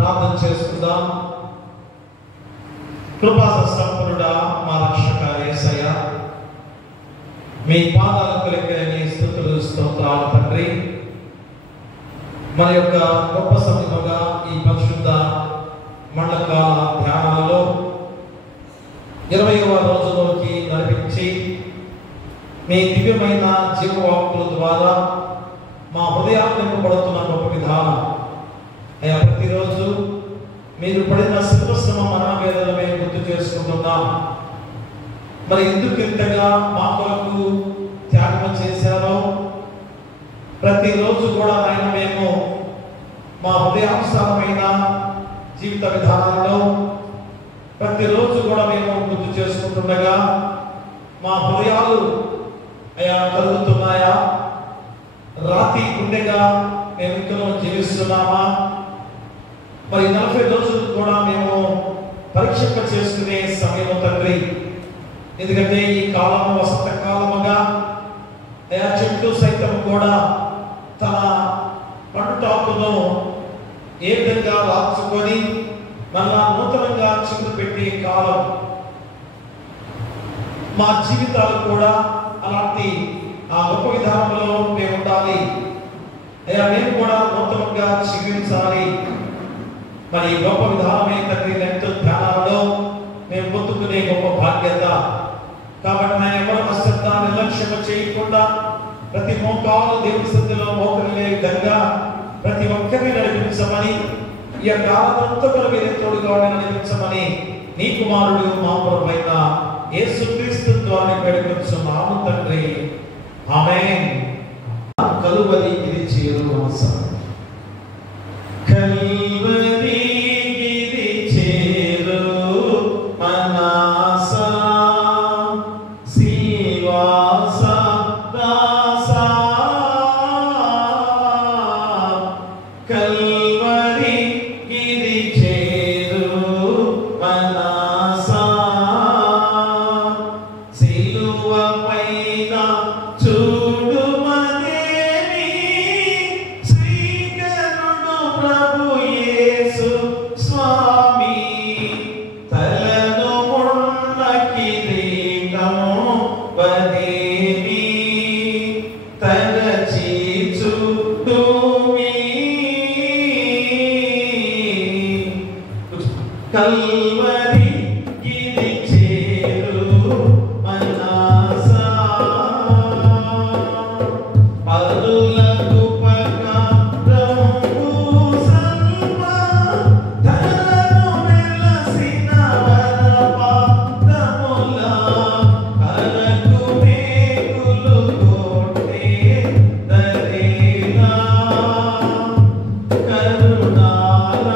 ప్రార్థన చేసుకుందాం. కృపా సంపన్నుడా మా రక్షక యేసయ్య, మీ పాదాలకు లెక్కలేని స్తుతులు స్తోత్రాలు తండ్రి. మన యొక్క గొప్ప సమయముగా ఈ పరిశుద్ధ మండలకాల ధ్యానాలలో 20వ రోజులోకి నడిపించి మీ దివ్యమైన జీవవాక్కుల ద్వారా మా హృదయాలు నింపబడుతున్న గొప్ప విధానం అయ్యా. ప్రతిరోజు మీరు పడిన శిల్పశ్రమ మరణ వేదన మేము గుర్తు చేసుకుంటున్నాం. మరి ఎందుకు ఇంతగా మా కొరకు త్యాగం చేశారో ప్రతిరోజు కూడా ఆయన మేము మా హృదయానుసారమైన జీవిత విధానంలో ప్రతిరోజు కూడా మేము గుర్తు చేసుకుంటుండగా మా హృదయాలు అయా కలుగుతున్నాయా? రాతి గుండెగా మేము ఇంకనూ జీవిస్తున్నామా? మరి 40 రోజులు కూడా మేము పరీక్షింప చేసుకునే సమయం తండ్రి. ఎందుకంటే ఈ కాలము వసంత కాలముగా అయా చెట్టు సైతం కూడా తన పండుటాకును ఏ విధంగా రాచుకొని మళ్ళా నూతనంగా చిగురు పెట్టే కాలం. మా జీవితాలు కూడా అలాంటి ఆ గొప్ప విధానంలో మేము ఉండాలి అయ్యా. మేము కూడా నూతనంగా చిగురించాలి. మరి గొప్ప విధానమే తండ్రి ఎంతో ధ్యానాలలో మేము పొందుకునే గొప్ప బాధ్యత. కాబట్టి నేను ఎవరి అశ్రద్ధ నిర్లక్ష్యం చేయకుండా ప్రతి మోకాలు దేవుని సన్నిధిలో మోకరిల్లే విధంగా ప్రతి ఒక్కరిని నడిపించమని, ఈ యొక్క ఆరాధనంతా కూడా మీరే తోడుగా నడిపించమని నీ కుమారుడు మా ప్రభువైన యేసుక్రీస్తు ద్వారా వేడుకొంచున్నాము తండ్రి. ఆమేన్. కలువరి గిరి చేరు మనస, కలువరి గిరి చేరు మనస, శివాస దాస, కలువరి గిరి చేరు మనస, సిలువ పైన చూడు మదేని శ్రీకరుడు ప్రభు యేసు స్వామి, తలను ముళ్ళ కిరీటము వదేని తరచి చూడుమి, కల్వరి గిరి చేరు మనస, పరులకు పకరము సల్వ, ధరను వెలసిన వరపాదముల, కరకు మేకులు కొట్టే దరేనా, కరుణాల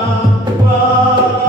పాల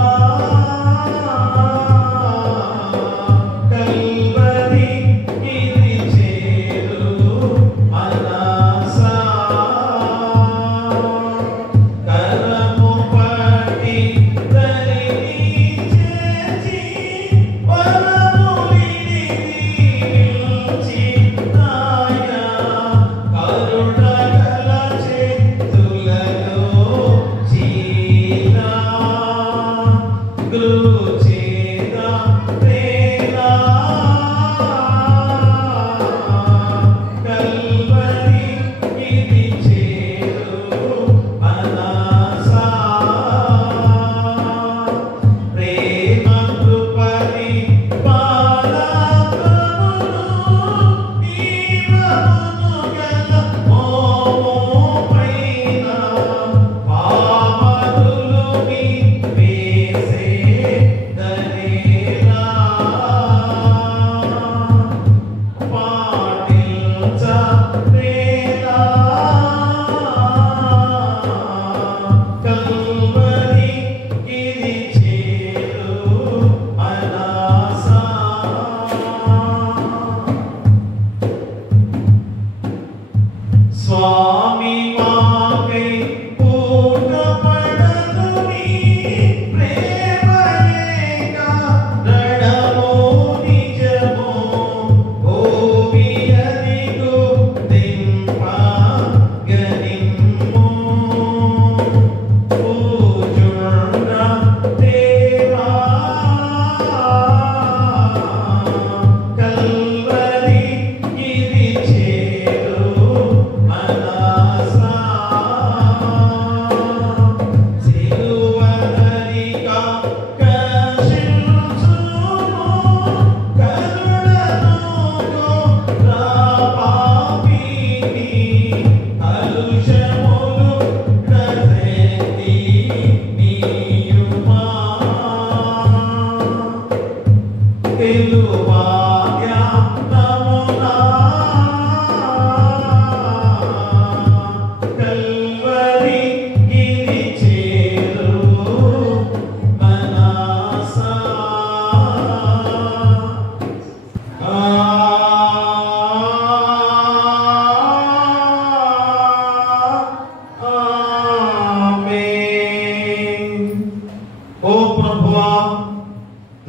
ఓ ప్రభువా,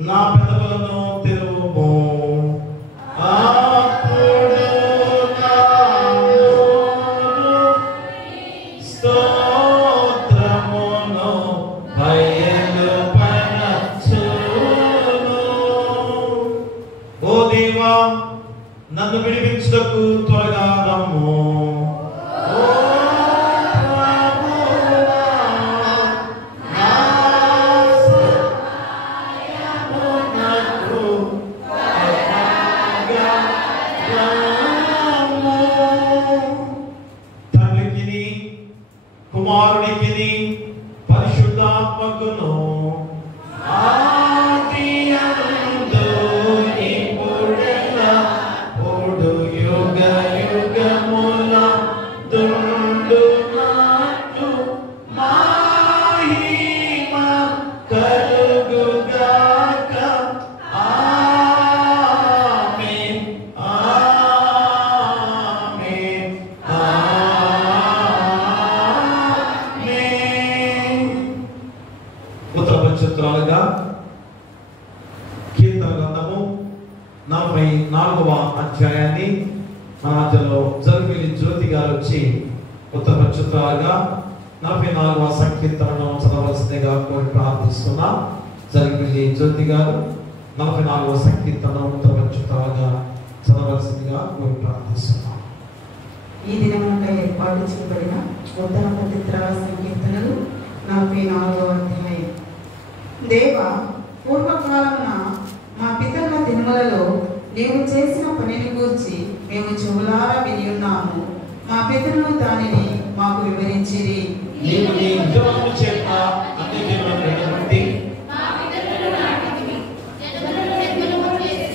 నా పెదవులను తెరువుము, అప్పుడు నా నోరు స్తోత్రమును బయలుపరచును. ఓ దేవా, నన్ను విడిపించుటకు త్వరగా రమ్ము. కుమారునికి పరిశుద్ధాత్మకును ఆదియందు ఇప్పుడెల్లప్పుడు యుగ యుగముల తుండునట్లు మహిమ కలుగుగాక. ఆమేన్, ఆమేన్, ఉత్తరపంచత్రాలుగా కీర్తన గ్రంథము 44వ అధ్యాయాన్ని మన మధ్యలో జరుగులి జ్యోతి గారు వచ్చి ఉత్తరపంచత్రాలుగా 44వ సంకీర్తనను చదవలసిందిగా కోరి ప్రార్థిస్తున్నా. జరుగులి జ్యోతి గారు 44వ సంకీర్తన ఉత్తరపంచత్రాలుగా చదవలసిందిగా కోరి ప్రార్థిస్తున్నాం. ఈ దినమునకై ఏర్పాటు చేయబడిన ఉత్తరపంచత్రాల సంకీర్తనలు 44వ అధ్యాయం. దేవా, పూర్వకాలమున మా పితరుల దినములలో నీవు చేసిన పనిని గూర్చి మేము చెవులారా విని ఉన్నాము. మా పితరులు దానిని మాకు వివరించిరి. నీవు నీ ఉద్యమము చేత అన్ని జనులను వెలువట్టి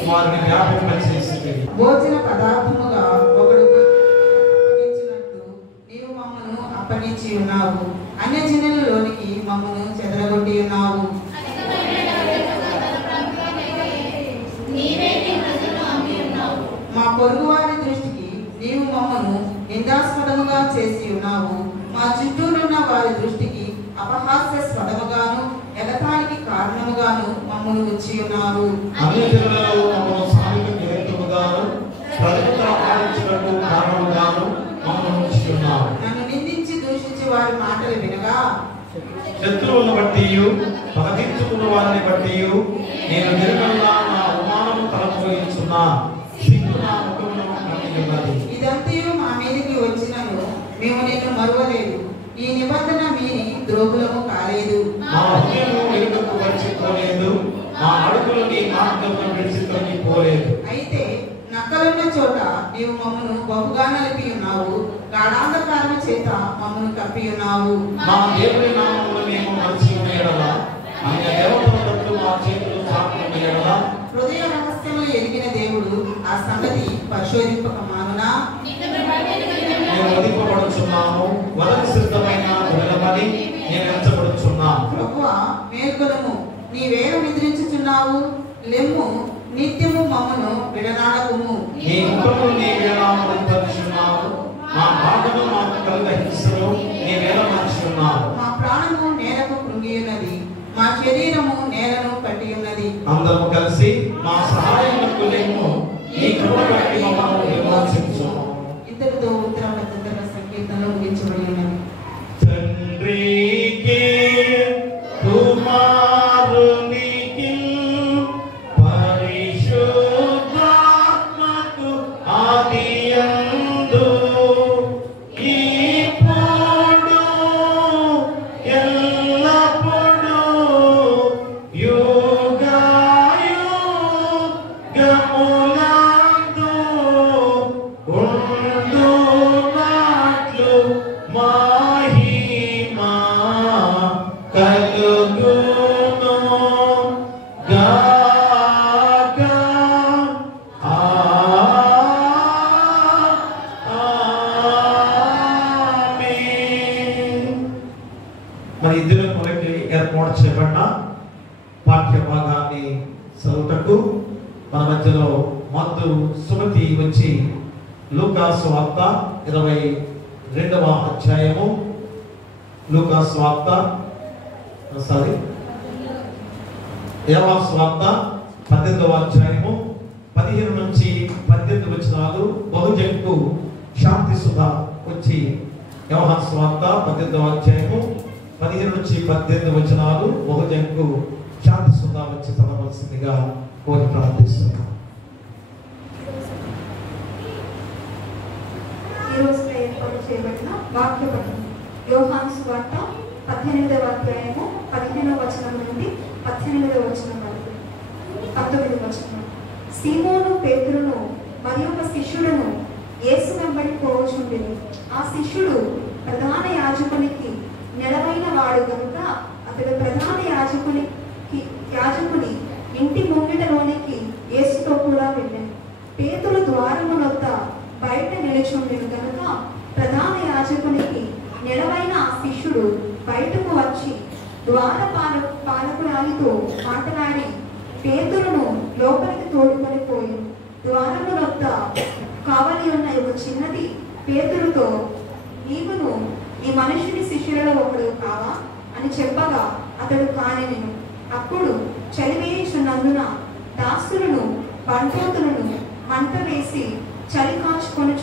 వారిని వ్యాపింపచేసిరి. భోజన పదార్థముగా ఒకడు అప్పగించినట్లు నీవు మమ్మను అప్పగించి ఉన్నావు. అన్యజనులలోనికి మమ్మను చెదరగొట్టి ఉన్నావు. మా పొరుగువారి దృష్టికి నీవు మమ్మను నిందాస్పదముగా చేసి ఉన్నావు. మా చుట్టూనున్న వారి దృష్టికి అపహాస్యాస్పదముగాను ఎగతాళికి కారణముగాను మమ్మను ఉంచి ఉన్నావు. అన్యజనులలో మమ్మను సాధిక నిమిత్తముగాను ప్రజలతో ఆడించినట్టు కారణముగాను మమ్మను ఉంచి ఉన్నావు. నన్ను నిందించి దూషించి వారి మాటలు వినగా శత్రువులను బట్టి పగతించుకున్న వారిని బట్టి నేను నిరుగల్లా నా అవమానము తలపోయించున్నా. సిగ్గు నా ముఖమును కమ్మి ఉన్నది. ఇదంతయు మా మీదకి వచ్చినను మేము నిన్ను మరువలేదు. ఈ నిబంధన మీరి ద్రోహులము కాలేదు. మా హృదయము వెనుకకు వచ్చిపోలేదు, మా అడుగులు నీ మార్గమును విడిచి తొలగిపోలేదు. అయితే నక్కలున్న చోట నీవు మమ్మను బహుగా నలిపి ఉన్నావు. గాఢాంధకారము చేత మమ్మను కప్పి ఉన్నావు. మా దేవుని నామమును మేము మరచి ఉన్న ఎడల ఆయన దేవతలకు మా చేతులు చాపుకున్న ఎడల హృదయ రహస్యములు ఎరిగిన దేవుడు ఆ సంగతి పరిశోధింపక మానునా? మేము వధింపబడుచున్నాము, వదకు సిద్ధమైన వినమని నేను ఎంచబడుచున్నాను. ప్రభువా, మేల్కొనుము, నీవేళ నిద్రించుచున్నావు. లెమ్ము, నిత్యము మమ్మను విడనాడకుము. నీ ముఖము నీ వేళ మరుచున్నావు, మా మాటను మాకు కలిగ హింసను నీ వేళ మరుచున్నావు. మా ప్రాణము నేలకు కృంగి ఉన్నది, మా శరీరము నేలను పట్టి ఉన్నది. అందరము కలిసి మా సహాయమునకు లేము, నీ కృప బట్టి మమ్మల్ని విమోచించుము. ఇంతటితో ఉత్తరపంచత్రాల సంకీర్తనలు ముగించబడి ఉన్నది. తండ్రికి కుమారునికి పరిశుద్ధాత్మకు ఆదియందు ఇప్పుడు ఎల్లప్పుడూ యుగాయుగములందు ఉండునట్లు మహిమ కలుగును గాక. ఆమేన్. మరి ఇద్దరు కొరకి ఏర్పాటు చేయబడిన పాఠ్య భాగాన్ని చదువుటకు మన మధ్యలో మద్దు సుమతి వచ్చి లూకాసు వార్త 22వ అధ్యాయము, లూకాసు వార్త యోహాను సువార్త 18వ అధ్యాయము 15 నుంచి 18 వచనాలు బహుజన్కు శాంతి సుధ వచ్చి యోహాను సువార్త 18వ అధ్యాయము 15 నుంచి 18 వచనాలు బహుజన్కు శాంతి సుధ వచ్చి చదవవలసిందిగా కోరి ప్రార్థిస్తున్నాను. ఈ రోజు ఏర్పాటు చేయబడిన వాక్య పఠనం యోహాను సువార్త 18వ అధ్యాయము 15వ వచనం నుండి 18వ వచనం వరకు 19వ వచనం. సీమోను పేతురును మరి ఒక శిష్యుడును యేసు వెంబడి పోవచుండెను. ఆ శిష్యుడు ప్రధాన యాజకునికి నెలవైన వాడు కనుక అతడు ప్రధాన యాజకుని ఇంటి ముంగిటలోనికి యేసుతో కూడా వెళ్ళాను. పేతురు ద్వారము వద్ద బయట నిలుచుండెను కనుక ప్రధాన యాజకునికి నెలవైన ఆ శిష్యుడు బయటకు వచ్చి ద్వార పాలకురాలితో మాట్లాడి పేతురును లోపలికి తోడుకొని పోయి ద్వారము వద్ద కావలి ఉన్న ఒక చిన్నది పేతురుతో, నీవును ఈ మనుషుని శిష్యులలో ఒకడు కావా అని చెప్పగా అతడు కానెను. అప్పుడు చలివేయుచున్నందున దాసులను బంటోతులను మంట వేసి చలి కాచుకొని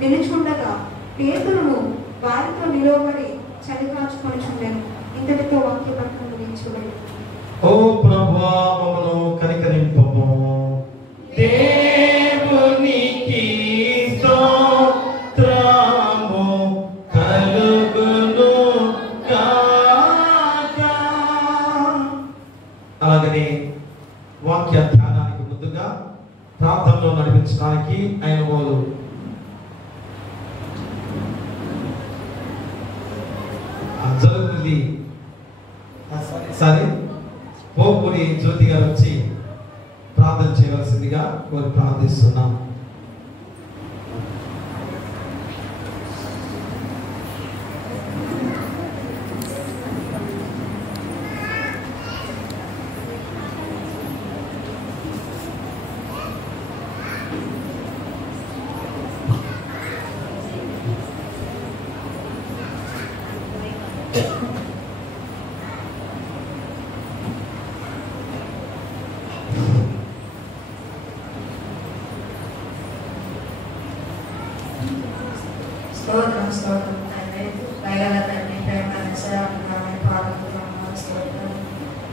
నిలుచుండగా పేతురును వారితో నిలవబడి చలి కాచుకొనిచుండెను. ఇంతటితో వాక్య పఠనం ముగించబడి. ఓ ప్రభువా మమ్మను కనికరింపము. దేవునికి స్తోత్రము కలుగును గాక. అలాగనే వాక్య ధ్యానానికి ముందుగా ప్రార్థనలో నడిపించడానికి ఆయన వాళ్ళు జరుగుతుంది. సరే పోపూరి జ్యోతి గారు వచ్చి ప్రార్థన చేయవలసిందిగా కోరి ప్రార్థిస్తున్నాం. స్తోత్రం తండ్రి, దయగల తండ్రి,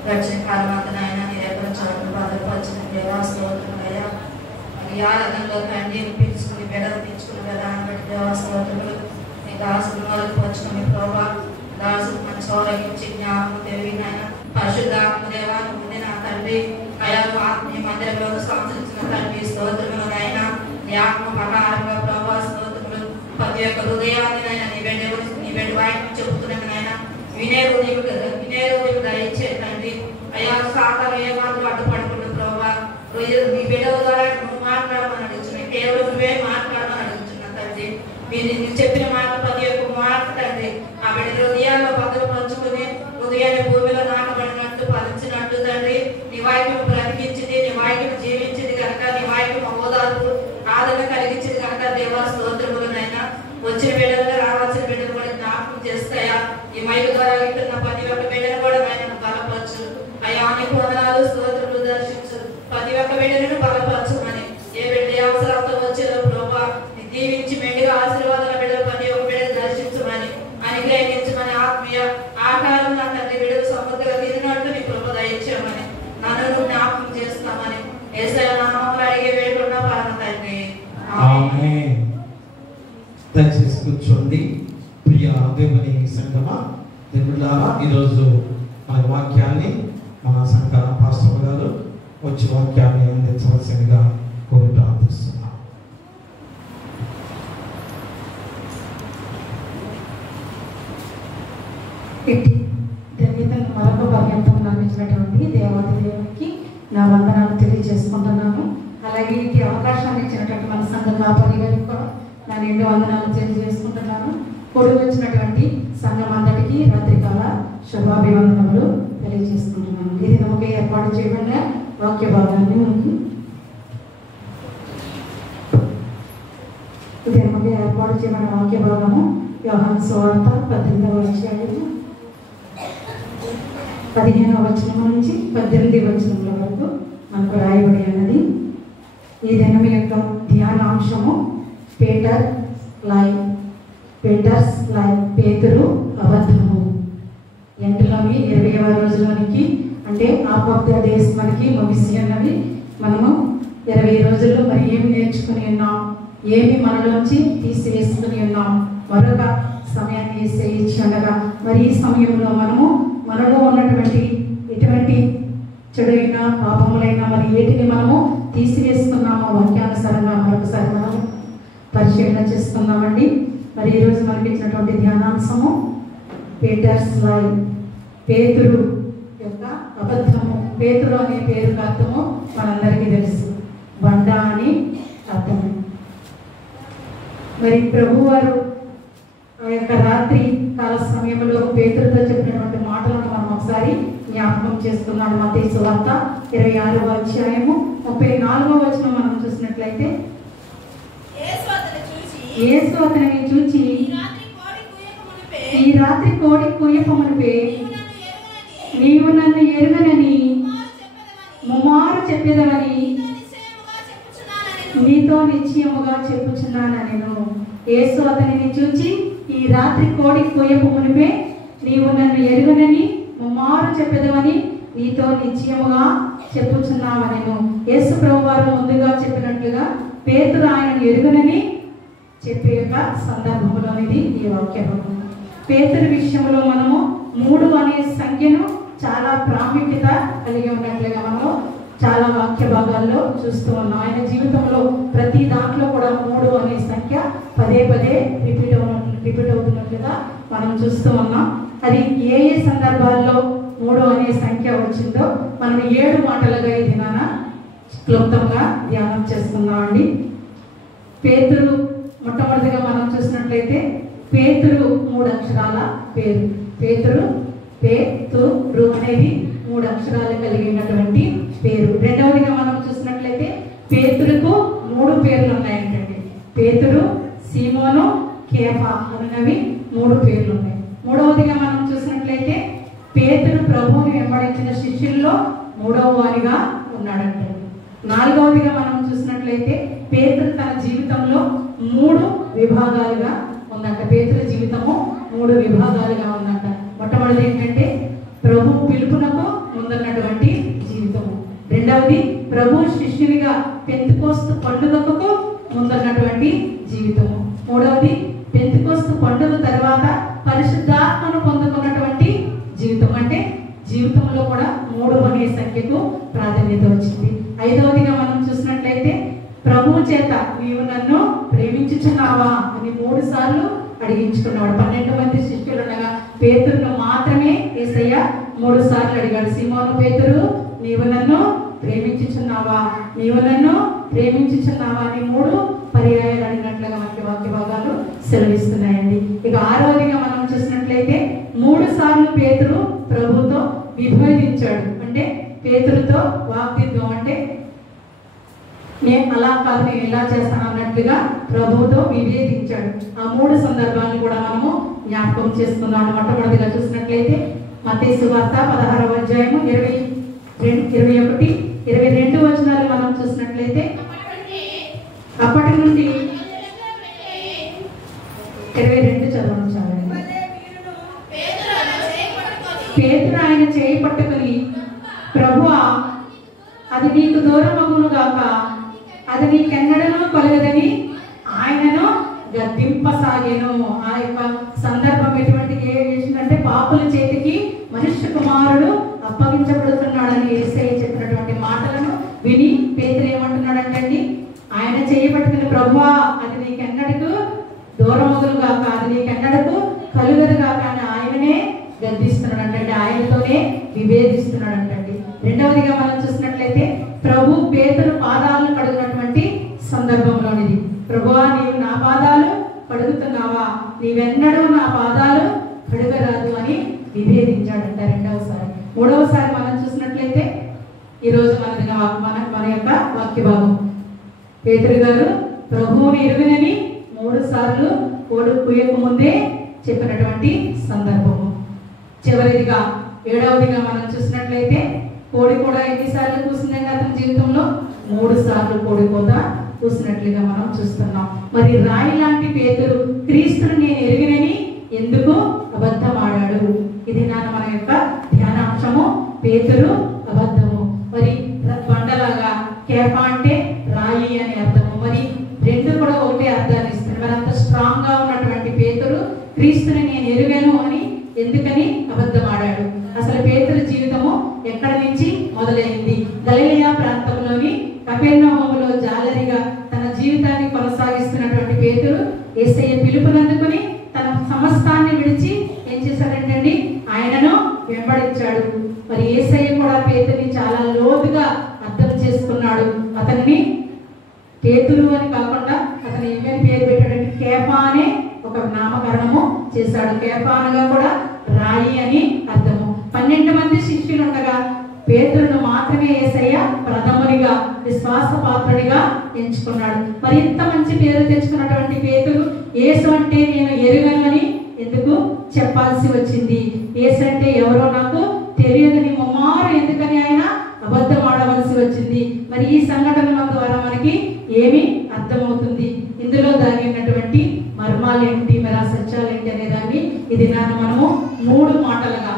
గడిచిన కాలం అంతా నాయన మీరు ఎక్కడ చోటు భద్రపరిచిన దేవా స్తోత్రం అయ్యా. ఈ ఆరాధనలో తండ్రి పిలుచుకుని బెడలు తెచ్చుకుని విధానం బట్టి దేవా స్తోత్రములు. మీ దాసులు మొదలు వచ్చిన మీ ప్రభావ దాసులు మంచి ఆరోగించి జ్ఞానం తెలివినైనా పరిశుద్ధాత్మ దేవా నువ్వు నా తండ్రి అయా ఆత్మీయ మందిరంలో సంచరించిన తండ్రి స్తోత్రములు అయినా నీ ఆత్మ ప్రకారంగా ప్రభావ స్తోత్రములు ప్రతి ఒక్క హృదయాన్ని నైనా నీ వెండి వాయిని చెబుతున్నాను నాయన వినే హృదయం దయచే తండ్రి అయ్యా సాతాను ఏ మాత్రం అడ్డుపడుకుంటు ప్రభావ మీ బిడ్డల ద్వారా నువ్వు మాట్లాడమని అడుగుతున్నాయి. కేవలం నువ్వే మాట్లాడమని అడుగుతున్నా తండ్రి. మీరు చెప్పిన మాట ప్రతి ఒక్క మాట తండ్రి ఆ బిడ్డ హృదయాల్లో భద్రపరుచుకుని హృదయాన్ని భూమిలో నాటబడినట్టు ఫలించినట్టు తండ్రి నీ వాక్యం బ్రతికించింది, నీ వాక్యం జీవించింది కనుక నీ వాక్యం ఓదార్పు ఆదరణ కలిగించింది కనుక దేవా స్తోత్రములనైనా వచ్చిన బిడ్డలుగా రావాల్సిన బిడ్డలు కూడా జ్ఞాపకం చేస్తాయా. ఈ మైలు ద్వారా వింటున్న ప్రతి ఒక్క బిడ్డను కూడా ఆయన బలపరచు అయ్యా. నీకు వందనాలు స్తోత్రములు దర్శించు ప్రతి ఒక్క బిడ్డను బలపరచుమని ఏ బిడ్డ అవసరంతో వచ్చేదో ప్రభా దీవించి మెండుగా ఆశీర్వాదాల బిడ్డలు ప్రతి ఒక్క బిడ్డను దర్శించమని అనుగ్రహించమని ఆత్మీయ ఆకారం నా తండ్రి బిడ్డలు సమృద్ధిగా తిరిగినట్టు నీ కృప దయచేయమని నన్ను జ్ఞాపకం చేస్తామని యేసయ్య నామములో అడిగి వేడుకున్న పరమ తండ్రి ఆమేన్. దయచేసి కూర్చోండి. ప్రియ దేవుని సంగమా దేవులారా, ఈరోజు మన వాక్యాన్ని మన సంఘ పాస్టర్ గారు వచ్చి వాక్యాన్ని అందించవలసిందిగా కోరి ప్రార్థిస్తున్నాం. ఇట్టి ధన్యతను మరొక పర్యంతం అందించినటువంటి దేవాది దేవునికి నా వందనాలు తెలియజేసుకుంటున్నాను. అలాగే ఇట్టి అవకాశాన్ని ఇచ్చినటువంటి మన సంఘ కాపరి గారికి కూడా నా నిండు వందనాలు తెలియజేసుకుంటున్నాను. కూడి వచ్చినటువంటి సంఘం అందరికీ రాత్రికాల శుభాభివందనములు తెలియజేసుకుంటున్నాను. ఇది నమ్మకం ఏర్పాటు చేయబడిన వాక్య భాగాన్ని మనకి ఇది నమ్మకం ఏర్పాటు చేయబడిన వాక్య భాగము యోహాను సువార్త 18వ అధ్యాయము 15వ వచనం నుంచి 18వ వచనముల వరకు మనకు రాయబడి ఉన్నది. ఈ దినం యొక్క ధ్యానాంశము పేటర్స్ లైఫ్, పేతురు అబద్ధము. ఎండ్లోని 20వ రోజులోనికి అంటే హాఫ్ ఆఫ్ ద డేస్ మనకి ముగిసి ఉన్నవి. మనము 20 రోజుల్లో మరి ఏమి నేర్చుకుని ఉన్నాం, ఏమి మనలోంచి తీసివేసుకుని ఉన్నాం, మరొక సమయాన్ని ఇచ్చి ఉండగా మరి ఈ సమయంలో మనము మనలో ఉన్నటువంటి ఎటువంటి చెడుైన పాపములైనా మరి ఏటిని మనము తీసివేస్తున్నామో వాక్యానుసారంగా మరొకసారి మనం పరిశీలన చేసుకుందామండి. మరి ఈరోజు మనకి ఇచ్చినటువంటి ధ్యానాంశము పేటర్స్ లైఫ్, పేతురు యొక్క అబద్ధము. పేతురు అనే పేరుకు అర్థము మనందరికీ తెలుసు, బండ అని అర్థము. మరి ప్రభువారు ఆ యొక్క రాత్రి కాల సమయంలో పేతురుతో చెప్పినటువంటి మాటలను మనం ఒకసారి జ్ఞాపకం చేసుకున్నాడు. మత్తయి సువార్త 26వ అధ్యాయము 34వ వచనం మనం చూసినట్లయితే, యేసు అతనిని చూచి ఈ రాత్రి కోడి కూయకమునిపే నీవు నన్ను ఎరుగనని ముమ్మారు చెప్పేదవని నీతో నిశ్చయముగా చెప్పుచున్నానెను. యేసు అతనిని చూచి ఈ రాత్రి కోడి కూయక మునిపే నీవు నన్ను ఎరుగనని ముమ్మారు చెప్పేదవని నీతో నిశ్చయముగా చెప్పుచున్నావనెను. యేసు ప్రభువారు ముందుగా చెప్పినట్లుగా పేతురు ఆయనను ఎరుగనని చెప్పే యొక్క సందర్భంలోనిది ఈ వాక్య భాగం. పేతురు విషయంలో మనము 3 అనే సంఖ్యను చాలా ప్రాముఖ్యత కలిగి ఉన్నట్లుగా మనము చాలా వాక్య భాగాల్లో చూస్తూ ఉన్నాం. ఆయన జీవితంలో ప్రతి దాంట్లో కూడా 3 అనే సంఖ్య పదే రిపీట్ అవుతున్నట్లుగా మనం చూస్తూ ఉన్నాం. అది ఏ సందర్భాల్లో 3 అనే సంఖ్య వచ్చిందో మనం 7 మాటలుగా ఈ దినాన క్లుప్తంగా ధ్యానం చేసుకుందామండి. పేతురు మొట్టమొదటిగా మనం చూసినట్లయితే పేతురు 3 అక్షరాల పేరు. పేతురు అనేది 3 అక్షరాలు కలిగినటువంటి పేరు. రెండవదిగా మనం చూసినట్లయితే పేతురుకు 3 పేర్లు ఉన్నాయంటండి. పేతురు, సీమోను, కేఫా అనేవి 3 పేర్లు ఉన్నాయి. మూడవదిగా మనం చూసినట్లయితే పేతురు ప్రభువుని వెంబడించిన శిష్యుల్లో 3వ వారిగా ఉన్నాడంట. నాలుగవదిగా మనం చూసినట్లయితే పేతురు తన జీవితంలో 3 విభాగాలుగా ఉందంట. పేతురు జీవితము 3 విభాగాలుగా ఉందంట. మొట్టమొదటి ఏంటంటే ప్రభు పిలుపునకు ముందున్నటువంటి జీవితము. రెండవది ప్రభు శిష్యునిగా పెంతెకోస్తు పండుగకు ముందున్నటువంటి జీవితము. మూడవది పెంతెకోస్తు పండుగ తర్వాత పరిశుద్ధాత్మను పొందుకున్నటువంటి జీవితం. అంటే జీవితంలో కూడా 3 అనే సంఖ్యకు ప్రాధాన్యత వచ్చింది. ఐదవదిగా మనం చూసినట్లయితే ప్రభువు చేత నీవు నన్ను ప్రేమించుచున్నావా అని 3 సార్లు అడిగించుకున్నాడు. 12 మంది శిష్యులు ఉండగా పేతురును మాత్రమే యేసయ్య 3 సార్లు అడిగాడు. సీమోను పేతురు నీవు నన్ను ప్రేమించుచున్నావా, నీవు నన్ను ప్రేమించుచున్నావా అని 3 పర్యాయాలు అడిగినట్లుగా మనకి వాక్య భాగాలు సెలవిస్తున్నాయండి. ఇక 6వదిగా మనం చూసినట్లయితే 3 సార్లు పేతురు ప్రభుతో విభేదించాడు. అంటే పేతురుతో వాగ్యుద్ధం, అంటే నేను అలా కాదు నేను ఎలా చేస్తాను అన్నట్లుగా ప్రభువుతో విభేదించాడు. ఆ 3 సందర్భాలను కూడా మనము జ్ఞాపకం చేసుకున్నాము. మొట్టమొదటిగా చూసినట్లయితే మత్తయి సువార్త 16వ అధ్యాయము 21, 22 వచనాలు మనం చూసినట్లయితే అప్పటి నుండి 22 చదవండి చాలండి. పేతురు ఆయన చేయి పట్టుకుని ప్రభువా అది నీకు దూరమగును గాక, అది నీకెన్నడనూ కలగదని ఆయనను గద్దింపసాగెను. ఆ యొక్క సందర్భం ఎటువంటి ఏంటంటే పాపుల చేతికి మనుష్య కుమారుడు అప్పగించబడుతున్నాడని యేసయ్య చెప్పినటువంటి మాటలను విని పేతురు ఏమంటున్నాడంటండి, ఆయన చేయబట్టుకుని ప్రభువా అది నీకెన్నడకు దూరమగును గాక, అది నీకెన్నడకు కలుగదు గాక అని ఆయననే గద్దిస్తున్నాడంటే, ఆయనతోనే విభేదిస్తున్నాడంటండి. రెండవదిగా మనం చూసినట్లయితే ప్రభు పేతురు పాదాలను కడుగునటువంటి సందర్భంలోనిది. ప్రభువా నీవు నా పాదాలు కడుగుతున్నావా, నీవెన్నడూ నా పాదాలు కడుగరాదు అని విభేదించాడంట రెండవసారి. మూడవసారి మనం చూసినట్లయితే ఈరోజు మన యొక్క వాక్య భాగం పేతురు గారు ప్రభువుని ఎరుగనని 3 సార్లు కోడు కుయ్యక ముందే చెప్పినటువంటి సందర్భము. చివరిదిగా ఏడవదిగా మనం చూసినట్లయితే కోడి కూడా ఎన్నిసార్లు కూసిందండి అతని జీవితంలో? 3 సార్లు కోడి కూడా కూసినట్లుగా మనం చూస్తున్నాం. మరి రాయి లాంటి పేతురు క్రీస్తుని నేను ఎరిగినని ఎందుకు అబద్ధం ఆడాడు? ఇది మన యొక్క ధ్యానాంశము. పేతురు అబద్ధము. మరి బండలాగా కేఫా అంటే రాయి అని అర్థము. మరి రెండు కూడా ఒకటే అర్థాన్ని ఇస్తుంది. మరి అంత స్ట్రాంగ్ గా ఉన్నటువంటి పేతురు క్రీస్తుని నేను ఎరుగను అని ఎందుకని అబద్ధం ఆడాడు? అసలు పేతురు జీవితము ఎక్కడి నుంచి మొదలైంది? గలిలయ ప్రాంతంలోని కపెర్నహూములో జాలరిగా తన జీవితాన్ని కొనసాగిస్తున్నటువంటి పేతురు యేసయ్య పిలుపునందుకుని తన సమస్తాన్ని విడిచి ఏం చేశాడంటండి? ఆయనను వెంబడించాడు. మరి యేసయ్య కూడా పేతురుని చాలా లోతుగా అర్థం చేసుకున్నాడు. అతన్ని పేతురు అని కాకుండా అతను ఏమేమి పేరు పెట్టాడంటే కేఫా అనే ఒక నామకరణము చేశాడు. కేఫా అనగా కూడా రాయి అని అర్థము. 12 మంది శిష్యులు ఉండగా పేతురును మాత్రమే యేసయ్య ప్రథమునిగా విశ్వాసపాత్రుడిగా ఎంచుకున్నాడు. మరి ఇంత మంచి పేరు తెచ్చుకున్నటువంటి పేతురు యేసు అంటే నేను ఎరుగను అని ఎందుకు చెప్పాల్సి వచ్చింది? యేసు అంటే ఎవరో నాకు తెలియదని ముమ్మారు ఎందుకని ఆయన అబద్ధం ఆడవలసి వచ్చింది? మరి ఈ సంఘటనల ద్వారా మనకి ఏమి అర్థమవుతుంది? ఇందులో దాగినటువంటి మర్మాలు ఏంటి, మరి ఆ సత్యాలు ఏంటి అనే దాన్ని ఇది మనము 3 మాటలుగా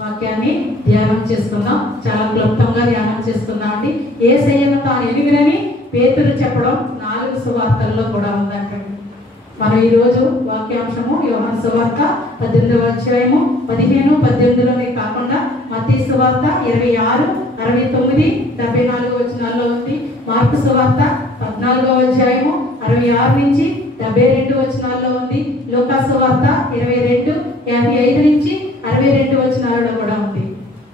వాక్యాన్ని ధ్యానం చేసుకుందాం. చాలా క్లుప్తంగా ధ్యానం చేసుకుందాం అండి. యేసయ్యను తాను ఎరుగనని పేతురు చెప్పడం 4 సువార్తల్లో కూడా ఉందంటండి. మనం ఈరోజు వాక్యాంశము యోహాను సువార్త 18వ అధ్యాయము 15, 18లోనే కాకుండా మత్తయి సువార్త 26, 69, 74 వచనాల్లో ఉంది. మార్కు సువార్త 14వ అధ్యాయము 66 నుంచి 72 వచనాల్లో ఉంది. లూకా సువార్త 22, 55 నుంచి 62 వచనాలలో కూడా ఉంది.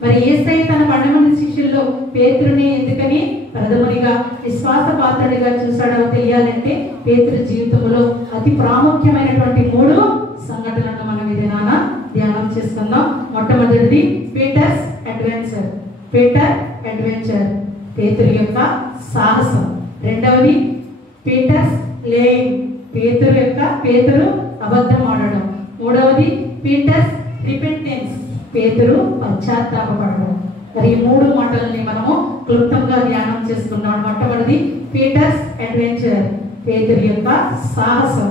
మరి యేసయ్య తన 12 మంది శిష్యుల్లో పేతురుని ఎందుకని ప్రథమునిగా విశ్వాసపాత్రుడిగా చూశాడో తెలియాలంటే పేతురు జీవితంలో అతి ప్రాముఖ్యమైనటువంటి 3 సంఘటనలను మనం ఇదేనా ధ్యానం చేసుకుందాం. మొట్టమొదటిది పీటర్స్ అడ్వెంచర్. పీటర్ అడ్వెంచర్, పేతురు యొక్క సాహసం. రెండవది పీటర్స్ లేయింగ్, పేతురు అబద్ధం ఆడడం. మూడవది పీటర్స్ రిపెంటెన్స్, పేతురు పశ్చాత్తాపపడడం. మరి ఈ 3 మాటలని మనము క్లుప్తంగా ధ్యానం చేసుకున్నాం. మొట్టమొదటిది పీటర్స్ అడ్వెంచర్, పేతురు యొక్క సాహసం.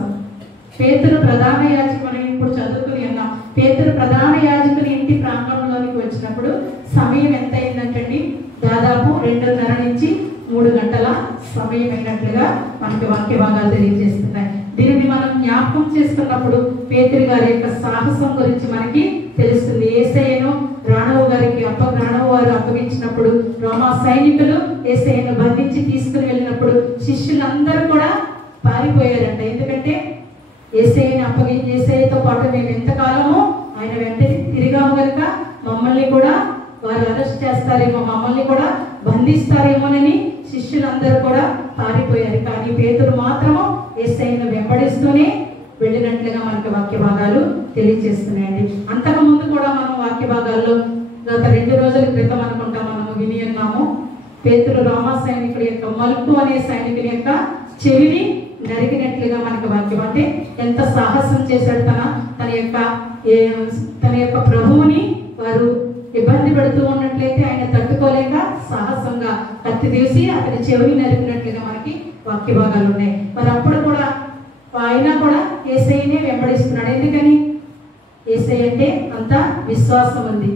పేతురు ప్రధాన యాజకుని ఇప్పుడు చదువుకుని ఉన్నాం. పేతురు ప్రధాన యాజకుని ఇంటి ప్రాంగణంలోనికి వచ్చినప్పుడు సమయం ఎంత అయిందంటండి? దాదాపు 2:30 నుంచి 3 గంటల సమయం అయినట్లుగా మనకి వాక్య భాగాలు తెలియజేస్తున్నాయి. దీనిని మనం జ్ఞాపకం చేసుకున్నప్పుడు పేతురు గారి యొక్క సాహసం గురించి మనకి తెలుస్తుంది. యేసయ్యను రాణవు వారు అప్పగించినప్పుడు రోమా సైనికులు యేసయ్యను బంధించి తీసుకుని వెళ్ళినప్పుడు శిష్యులందరూ కూడా పారిపోయారంట. ఎందుకంటే యేసయ్యతో పాటు మేము ఎంతకాలము ఆయన వెంటనే తిరిగాము కనుక మమ్మల్ని కూడా వారు అరెస్ట్ చేస్తారేమో, మమ్మల్ని కూడా బంధిస్తారేమోనని శిష్యులందరూ కూడా పారిపోయారు. కానీ పేతురు మాత్రము యేసయ్యను వెంబడిస్తూనే వెళ్ళినట్లుగా మనకి వాక్య భాగాలు తెలియజేస్తున్నాయండి. అంతకు ముందు కూడా మనం వాక్య భాగాల్లో గత 2 రోజుల క్రితం అనుకుంటా మనము విని ఉన్నాము. పేతురు రోమా సైనికుడి యొక్క మల్కు అనే సైనికుని యొక్క చెవిని నరికినట్లుగా మనకి వాక్యం. అంటే ఎంత సాహసం చేశాడు! తన యొక్క ప్రభువుని వారు ఇబ్బంది పెడుతూ ఉన్నట్లయితే ఆయన తట్టుకోలేక సాహసంగా కత్తి తీసి అతని చెవిని నరికినట్లుగా మనకి వాక్య భాగాలు ఉన్నాయి. మరి అప్పుడు కూడా ఆయన కూడా యేసయ్యనే వెంబడిస్తున్నాడు. ఎందుకని? యేసయ్య అంటే అంత విశ్వాసం ఉంది.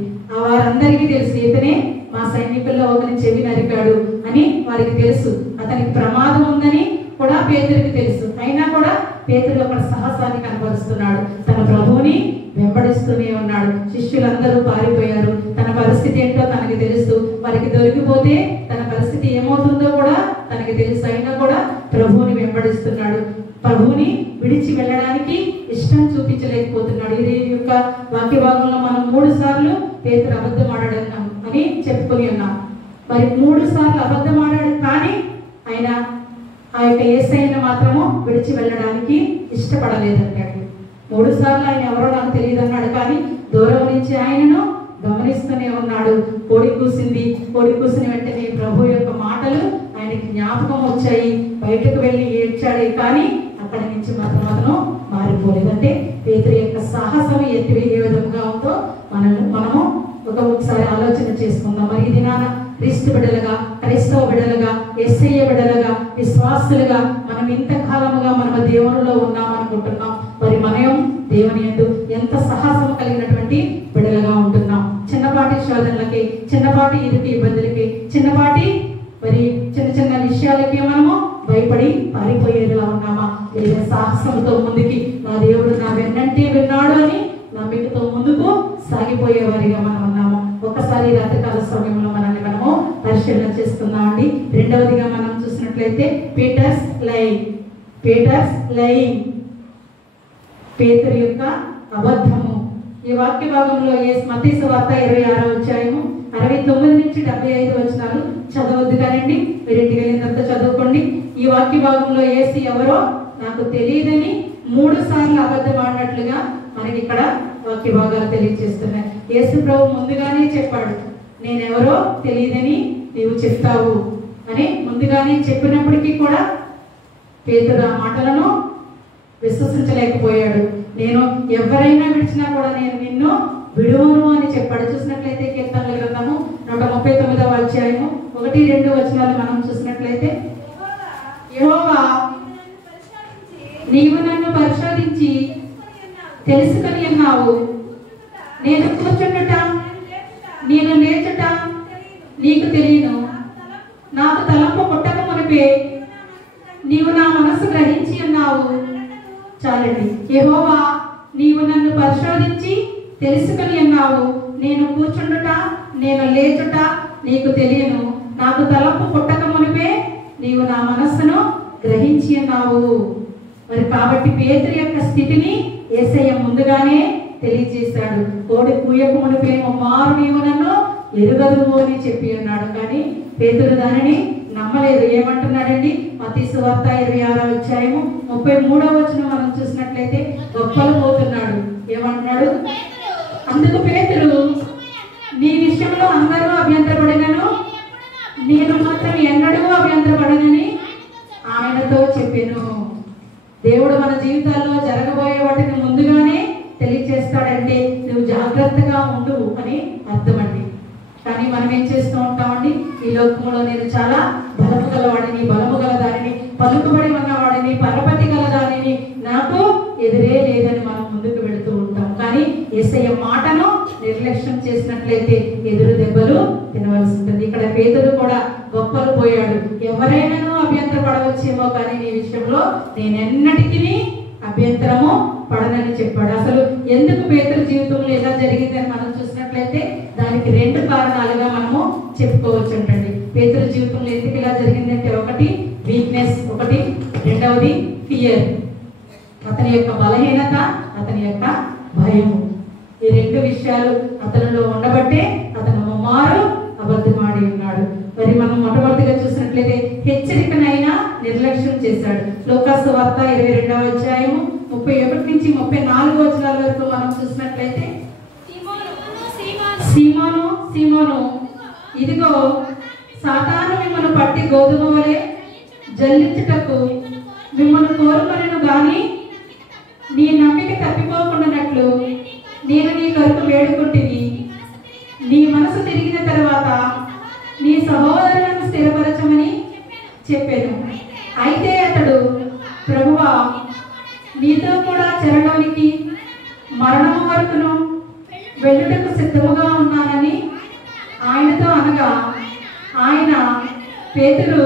వారందరికీ తెలుసు ఇతనే మా సైనికుల్లో ఒకరిని చెవి నరికాడు అని వారికి తెలుసు. అతనికి ప్రమాదం ఉందని కూడా పేతురికి తెలుసు. అయినా కూడా పేతురు ఒక సాహసాన్ని కనపరుస్తున్నాడు. తన ప్రభువుని వెంబడిస్తూనే ఉన్నాడు. శిష్యులందరూ పారిపోయారు. తన పరిస్థితి ఏంటో తనకి తెలుసు. వారికి దొరికిపోతే తన పరిస్థితి ఏమవుతుందో కూడా తనకి తెలుసు. అయినా కూడా ప్రభువుని వెంబడిస్తున్నాడు. ప్రభువుని విడిచి వెళ్ళడానికి ఇష్టం చూపించలేకపోతున్నాడు. ఇది యొక్క వాక్య భాగంలో మనం 3 సార్లు పేతురు అబద్ధం ఆడాడు అని చెప్పుకొని ఉన్నాం. మరి 3 సార్లు అబద్ధం ఆడాడు, కానీ ఆయన ఆ యొక్క యేసయ్యను మాత్రము విడిచి వెళ్ళడానికి ఇష్టపడలేదంటాడు. 3 సార్లు ఆయన ఎవరో నాకు తెలియదు అన్నాడు, కానీ దూరం నుంచి ఆయనను గమనిస్తూనే ఉన్నాడు. కోడి కూసిన వెంటనే ప్రభు యొక్క మాటలు ఆయనకి జ్ఞాపకం వచ్చాయి. బయటకు వెళ్ళి ఏడ్చాడే, కానీ అక్కడి నుంచి మాత్రం అతను మారిపోలేదు. అంటే పేతురు యొక్క సాహసం ఏ విధంగా ఉందో మనము ఒకసారి ఆలోచన చేసుకుందాం. మరి ఈ దినాన క్రీస్తు బిడ్డలుగా, క్రైస్తవ బిడ్డలుగా, యేసయ్య బిడ్డలుగా, విశ్వాసులుగా మనం ఇంతకాలముగా మనం దేవునిలో ఉన్నామనుకుంటున్నాం. మరి మనం దేవుని యందు ఎంత సాహసం కలిగినటువంటి బిడ్డలుగా ఉంటున్నాం. చిన్నపాటి శోధనలకి, చిన్నపాటి ఇబ్బందులకి, చిన్నపాటి మరి చిన్న చిన్న విషయాలకి మనము భయపడి పారిపోయేలా ఉన్నామా? లేదా సాహసంతో ముందుకి నా దేవుడు నా వెన్నంటే విన్నాడు అని నమ్మికతో ముందుకు సాగిపోయేవారిగా మనం ఉన్నాము. ఒకసారి రాత్రికాల సమయంలో మనల్ని మనము పరిశీలన చేసుకుందామండి. రెండవదిగా మనం చూసినట్లయితే పీటర్స్ లైయింగ్, పేతురు యొక్క అబద్ధము. ఈ వాక్య భాగంలో మత్తయి సువార్త 26వ అధ్యాయము 69 నుంచి 75 వచనాలు చదవద్దు కానండి, మీరు ఇంటికి వెళ్ళిన తర్వాత చదువుకోండి. ఈ వాక్య భాగంలో యేసు ఎవరో నాకు తెలియదని 3 సార్లు అబద్ధం ఆడినట్లుగా మనకి ఇక్కడ వాక్య భాగాలు తెలియజేస్తున్నాయి. యేసు ప్రభు ముందుగానే చెప్పాడు, నేనెవరో తెలియదని నీవు చెప్తావు అని ముందుగానే చెప్పినప్పటికీ కూడా పేతురు ఆ మాటలను విశ్వసించలేకపోయాడు. నేను ఎవరైనా విడిచినా కూడా నేను నిన్ను విడువను అని చెప్పాడు. చూసినట్లయితే కీర్తనల గ్రంథము 139వ అధ్యాయము 1-2 వచనాలు మనం చూసినట్లయితే, యెహోవా నీవు నన్ను పరిశోధించి తెలుసుకొని ఉన్నావు, నేను కూర్చుండుట నేను లేచుట నీకు తెలియను, నాకు తలంపు పుట్టక మునిపే నీవు నా మనసు గ్రహించి ఉన్నావు. చాలండి. యెహోవా నీవు నన్ను పరిశోధించి తెలుసుకొని ఉన్నావు, నేను కూర్చుండుట నేను లేచుట నీకు తెలియను, నాకు తలంపు పుట్టక మునిపే నీవు నా మనస్సును గ్రహించి ఉన్నావు. మరి కాబట్టి పేతురు యొక్క స్థితిని యేసయ్య ముందుగానే తెలియజేశాడు. కోడి కూయకు మునిపే మారు నీవు నన్ను ఎరుగదు అని చెప్పి ఉన్నాడు. కానీ పేతురు దానిని నమ్మలేదు. ఏమంటున్నాడండి? మత్తయి సువార్త 26వ అధ్యాయము 33వ వచనం మనం చూసినట్లయితే గొప్పలు పోతున్నాడు. ఏమంటున్నాడు? అందుకు పేతురు, నీ విషయంలో అందరూ అభ్యంతరపడినను నేను మాత్రం ఎన్నడూ అభ్యంతరపడనని ఆయనతో చెప్పాను. దేవుడు మన జీవితాల్లో జరగబోయే వాటిని ముందుగానే తెలియజేస్తాడంటే నువ్వు జాగ్రత్తగా ఉండు అని అర్థం అండి. కానీ మనం ఏం చేస్తూ ఉంటామండి? ఈ లోకంలో నేను చాలా బలము గలవాడిని, బలము గల దానిని, పలుకుబడి ఉన్నవాడిని, పరపతి గల దానిని, నాకు ఎదురే లేదని మనం ముందుకు వెళుతూ ఉంటాం. కానీ యేసయ్య మాటను నిర్లక్ష్యం చేసినట్లయితే ఎదురు దెబ్బలు తినవలసి ఉంటుంది. ఇక్కడ పేతురు కూడా గొప్పలు పోయాడు. ఎవరైనాను అభ్యంతర పడవచ్చేమో కానీ నీ విషయంలో నేనెన్నటికీ అభ్యంతరము పడనని చెప్పాడు. అసలు ఎందుకు పేతురు జీవితంలో ఎలా జరిగిందని మనం చూసినట్లయితే దానికి 2 కారణాలుగా మనము చెప్పుకోవచ్చు అంటండి. పేతురు జీవితంలో ఎందుకు ఇలా జరిగిందంటే, ఒకటి వీక్నెస్, ఒకటి రెండవది ఫియర్. అతని యొక్క బలహీనత, అతని యొక్క భయము. ఈ 2 విషయాలు అతనిలో ఉండబట్టే అతను ముమ్మారు అబద్ధమాడి ఉన్నాడు. మరి మనం మొట్టమొదటిగా చూసినట్లయితే హెచ్చరికనైనా నిర్లక్ష్యం చేశాడు. లూకాసు వార్త 22వ అధ్యాయము 31 నుంచి 34 వచనాల వరకు మనం చూసినట్లయితే, సీమోను సీమోను, ఇదిగో సాతాను మిమ్మల్ని పట్టి గోధుమ వలె జల్లించుటకు మిమ్మల్ని కోరుకొనెను గాని నీ నమ్మిక తప్పిపోకుండానట్లు నేను నీ కొరకు వేడుకుంటుని. నీ మనసు తిరిగిన తర్వాత నీ సహోదరులను స్థిరపరచమని చెప్పాను. అయితే అతడు, ప్రభువా నీతో కూడా చెరలోనికి మరణము వరకును వెళ్ళుటకు సిద్ధముగా ఉన్నానని ఆయనతో అనగా, ఆయన పేతురు,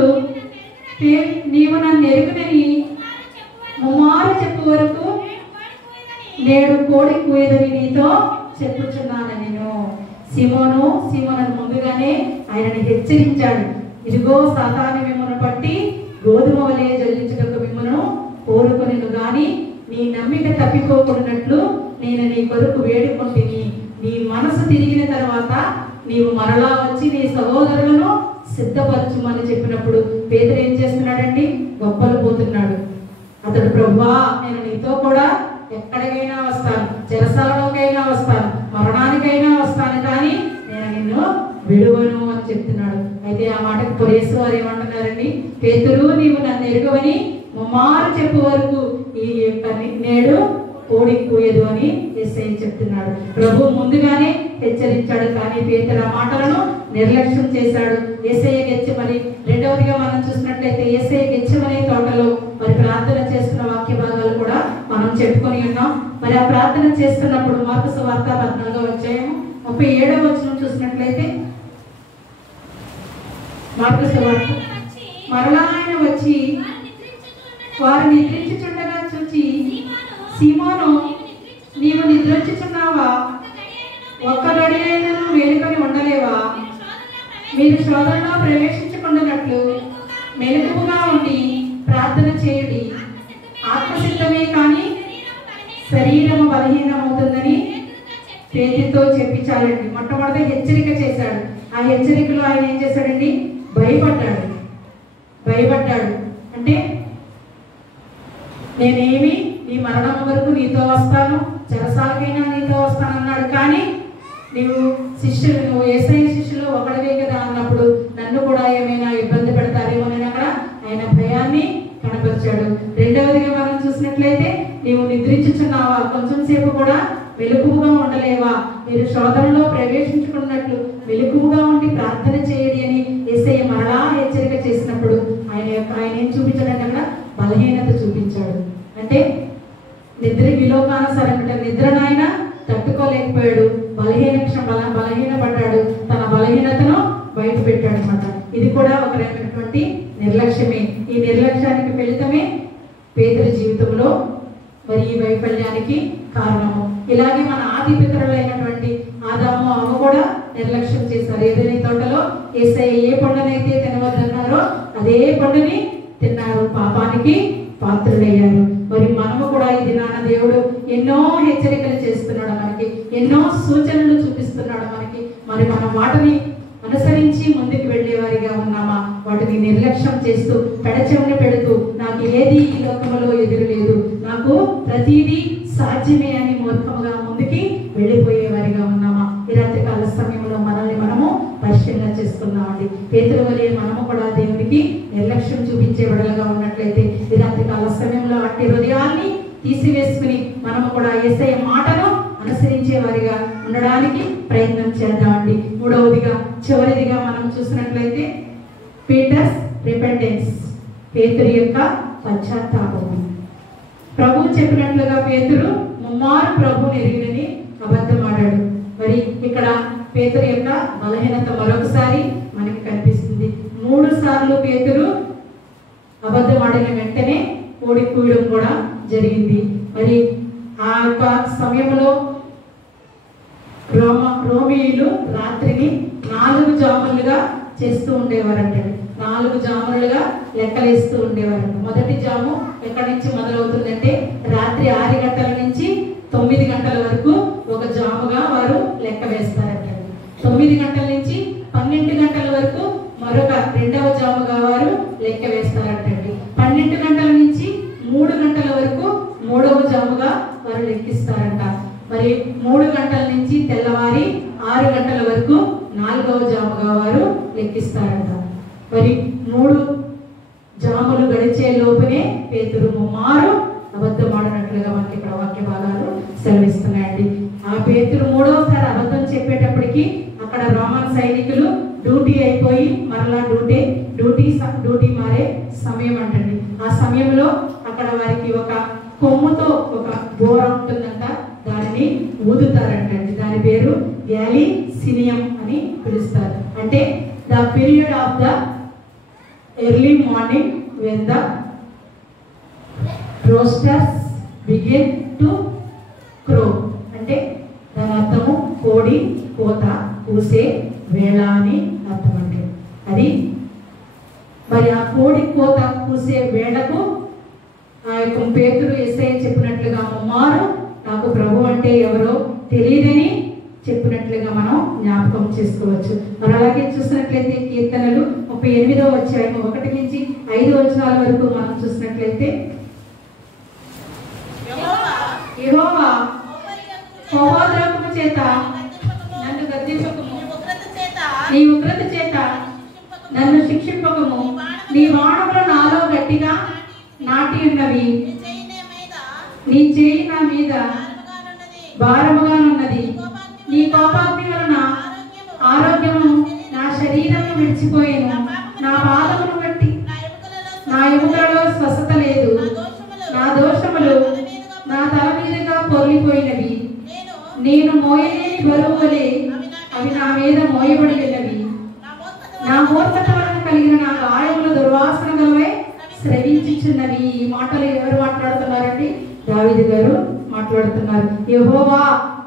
నీవు నన్ను ఎరుగునని ముమ్మారు చెప్పు వరకు నేడు కోడి కూయదని నీతో చెప్పుచున్నాను నేను. సీమోను సీమోను ముందుగానే ఆయనని హెచ్చరించాడు. ఇదిగో సాతాను మిమ్మల్ని పట్టి గోధుమ వలె జల్లించుటకు మిమ్మల్ని కోరుకొనెను గాని నీ నమ్మిక తప్పిపోకున్నట్లు నేను నీ కొరకు వేడుకుంటుని. నీ మనసు తిరిగిన తర్వాత నీవు మరలా వచ్చి నీ సహోదరులను సిద్ధపరచుమని చెప్పినప్పుడు పేతురు ఏం చేస్తున్నాడండి? గొప్పలు పోతున్నాడు. అతడు, ప్రభువా నేను నీతో కూడా ఎక్కడికైనా వస్తాను, చెరసాలలోకైనా వస్తాను, మరణానికైనా వస్తాను, కానీ నేను నిన్ను విడువను అని చెప్తున్నాడు. అయితే ఆ మాటకు పొరేసు వారు ఏమంటున్నారండి? పేతురు నీవు నన్ను ఎరుగవని ముమ్మారు చెప్పు వరకు ఈ యొక్క నేడు కోడి కూయదు అని యేసయ్య చెప్తున్నాడు. ప్రభు ముందుగానే హెచ్చరించాడు, కానీ పేతురు ఆ మాటలను నిర్లక్ష్యం చేశాడు. యేసయ్య గెత్సెమని, రెండవదిగా మనం చూసినట్లయితే యేసయ్య గెత్సెమనే తోటలో మరి ప్రార్థన చేస్తున్న వాక్య భాగాలు కూడా మనం చెప్పుకొని ఉన్నాం. మరి ఆ ప్రార్థన చేస్తున్నప్పుడు మార్కు సువార్త 14వ అధ్యాయం 37వ వచనం చూసినట్లయితే, మార్కు సువార్త, మరలా ఆయన వచ్చి వారు నిద్రించుచుండగా చూచి, సీమోను, నీవు నిద్రించుచున్నావా? ఒక్క గడి అయినను మేలుకొని ఉండలేవా? మీరు శోధనలో ప్రవేశించకుండానట్లు మెలకువగా ఉండి ప్రార్థన చేయుడి. ఆత్మసిద్ధమే కానీ శరీరము బలహీనమవుతుందని పేతురుతో చెప్పించాలండి. మొట్టమొదటి హెచ్చరిక చేశాడు. ఆ హెచ్చరికలో ఆయన ఏం చేశాడండి? భయపడ్డాడు. అంటే నేనేమి నీ మరణం వరకు నీతో వస్తాను, చెరసాలకైనా నీతో వస్తాను అన్నాడు. కానీ నువ్వు యేసయ్య శిష్యులు ఒకడివే కదా అన్నప్పుడు నన్ను కూడా ఏమైనా ఇబ్బంది పెడతారేమోనని అక్కడ ఆయన భయాన్ని కనపరిచాడు. రెండవదిగా మనం చూసినట్లయితే, నీవు నిద్రించుచున్నావా? కొంచెం సేపు కూడా మెలకువగా ఉండలేవా? మీరు శోధనలో ప్రవేశించుకున్నట్లు మెలకువగా ఉండి ప్రార్థన చేయడి అని యేసయ్య మరలా హెచ్చరిక చేసినప్పుడు ఆయన ఏం చూపించాడంటే అక్కడ బలహీనత చూపించాడు. అంటే విలోకానుసారంగా నిద్రను ఆయన తట్టుకోలేకపోయాడు, బలహీనపడ్డాడు, తన బలహీనతను బయట పెట్టాడు అనమాట. ఇది కూడా ఒక రకమైనటువంటి నిర్లక్ష్యమే. ఈ నిర్లక్ష్యానికి ఫలితమే పేతురు జీవితంలో మరి ఈ వైఫల్యానికి కారణము. ఇలాగే మన ఆది పితరులైనటువంటి ఆదాము, అవ్వ కూడా నిర్లక్ష్యం చేశారు. ఏదైనా తోటలో యేసయ్య ఏ పండునైతే తినవద్దన్నారో అదే పండుని తిన్నారు, పాపానికి పాత్రులయ్యారు. మరి మనము కూడా ఈ దినాన దేవుడు ఎన్నో హెచ్చరికలు చేస్తున్నాడు, మనకి ఎన్నో సూచనలు చూపిస్తున్నాడు మనకి. మరి మనం వాటిని అనుసరించి ముందుకు వెళ్ళేవారిగా ఉన్నామా? వాటిని నిర్లక్ష్యం చేస్తూ పెడచెవిని పెడుతూ నాకు ఏది ఈ లోకంలో ఎదురు లేదు, నాకు ప్రతిదీ సాధ్యమే అని మూర్ఖముగా ముందుకి వెళ్ళిపోయేవారిగా ఉన్నామా? ఈ రాత్రి కాల సమయంలో మనల్ని మనము పరిశీలన చేసుకుందామండి. పేతురు వలె మనము కూడా దేవునికి నిర్లక్ష్యం చూపించే విడలుగా ఉన్నట్లయితే ఈ రాత్రి కాల సమయంలో అట్టి హృదయాన్ని తీసివేసుకుని మనము కూడా యేసయ్య మాటను అనుసరించే వారిగా ఉండడానికి ప్రయత్నం చేద్దామండి. మూడవదిగా చివరిదిగా మనం చూసినట్లయితే పీటర్స్ రిపెంటెన్స్, పేతురు యొక్క పశ్చాత్తాపము. ప్రభు చెప్పినట్లుగా పేతురు ముమ్మారు ప్రభువుని ఎరిగినని అబద్ధమాడాడు. మరి ఇక్కడ పేతురు యొక్క బలహీనత మరొకసారి మనకి కనిపిస్తుంది. 3 సార్లు పేతురు అబద్ధమాడిన వెంటనే కోడి కూయడం కూడా జరిగింది. మరి ఆ యొక్క సమయంలో రోమీయులు రాత్రిని 4 జాములుగా చేస్తూ ఉండేవారంటే, 4 జాములుగా లెక్కలేస్తూ ఉండేవారు. మొదటి జాము ఎక్కడి నుంచి మొదలవుతుందంటే రాత్రి 6 గంటల నుంచి 9 గంటల వరకు ఒక జాముగా వారు లెక్క వేస్తారంట. 9 గంటల నుంచి 12 గంటల వరకు మరొక రెండవ జాముగా వారు లెక్క వేస్తారంటండి. 12 గంటల నుంచి 3 గంటల వరకు మూడవ జాముగా వారు లెక్కిస్తారంట. మరి 3 గంటల నుంచి తెల్లవారి 6 గంటల వరకు 4వ జాముగా వారు లెక్కిస్తారంట. మరి 3 జాములు గడిచే లోపునే పేతురు ముమ్మారు అబద్ధమాడినట్లుగా మనకి ఇక్కడ వాక్య భాగాలు సెలవిస్తున్నాయండి. ఆ పేతురు 3వసారి అబద్ధం చెప్పేటప్పటికి అక్కడ రోమన్ సైనికులు డ్యూటీ అయిపోయి మరలా డ్యూటీ మారే సమయం అంటండి. ఆ సమయంలో అక్కడ వారికి ఒక కొమ్ముతో ఒక బోర ఉంటుందంట, దానిని ఊదుతారంటండి. దాని పేరు గ్యాలీసినియం అని పిలుస్తారు. అంటే the period of the early morning when the roosters begin to crow, అంటే దాని అర్థము కోడి కోత కూసే వేళ అని అర్థం అంటే అది. మరి ఆ కోడి కోత కూసే వేళకు ఆ యొక్క పేతురు యేసయ్య చెప్పినట్లుగా ముమ్మారు నాకు ప్రభు అంటే ఎవరో తెలియదని చెప్పినట్లుగా మనం జ్ఞాపకం చేసుకోవచ్చు. మరి అలాగే చూసినట్లయితే కీర్తనలు 38వ అధ్యాయం 1 నుంచి 5 వచనాల వరకు మనం చూసినట్లయితే, యెహోవా కోపద్రోహము చేత నన్ను గద్దింపకము, నీ ఉగ్రత చేత నన్ను నీ చేయి నా మీద భారముగానున్నది. నీ కోపాగ్ని వలన ఆరోగ్యము నా శరీరము విడిచిపోయేను. నా పాదమును బట్టి నా ఎముకలలో స్వస్థత లేదు. నా దోషములు నా తల మీదుగా పొర్లిపోయినవి. నేను మోయలేని బరువు వలె అవి నా మీద మోయబడి ఉన్నవి. నా మూర్ఖత వలన కలిగిన నా గాయముల దుర్వాసన గలవై స్రవించుచున్నవి. ఈ మాటలు ఎవరు మాట్లాడుతున్నారండి? దావీదు గారు మాట్లాడుతున్నారు. యెహోవా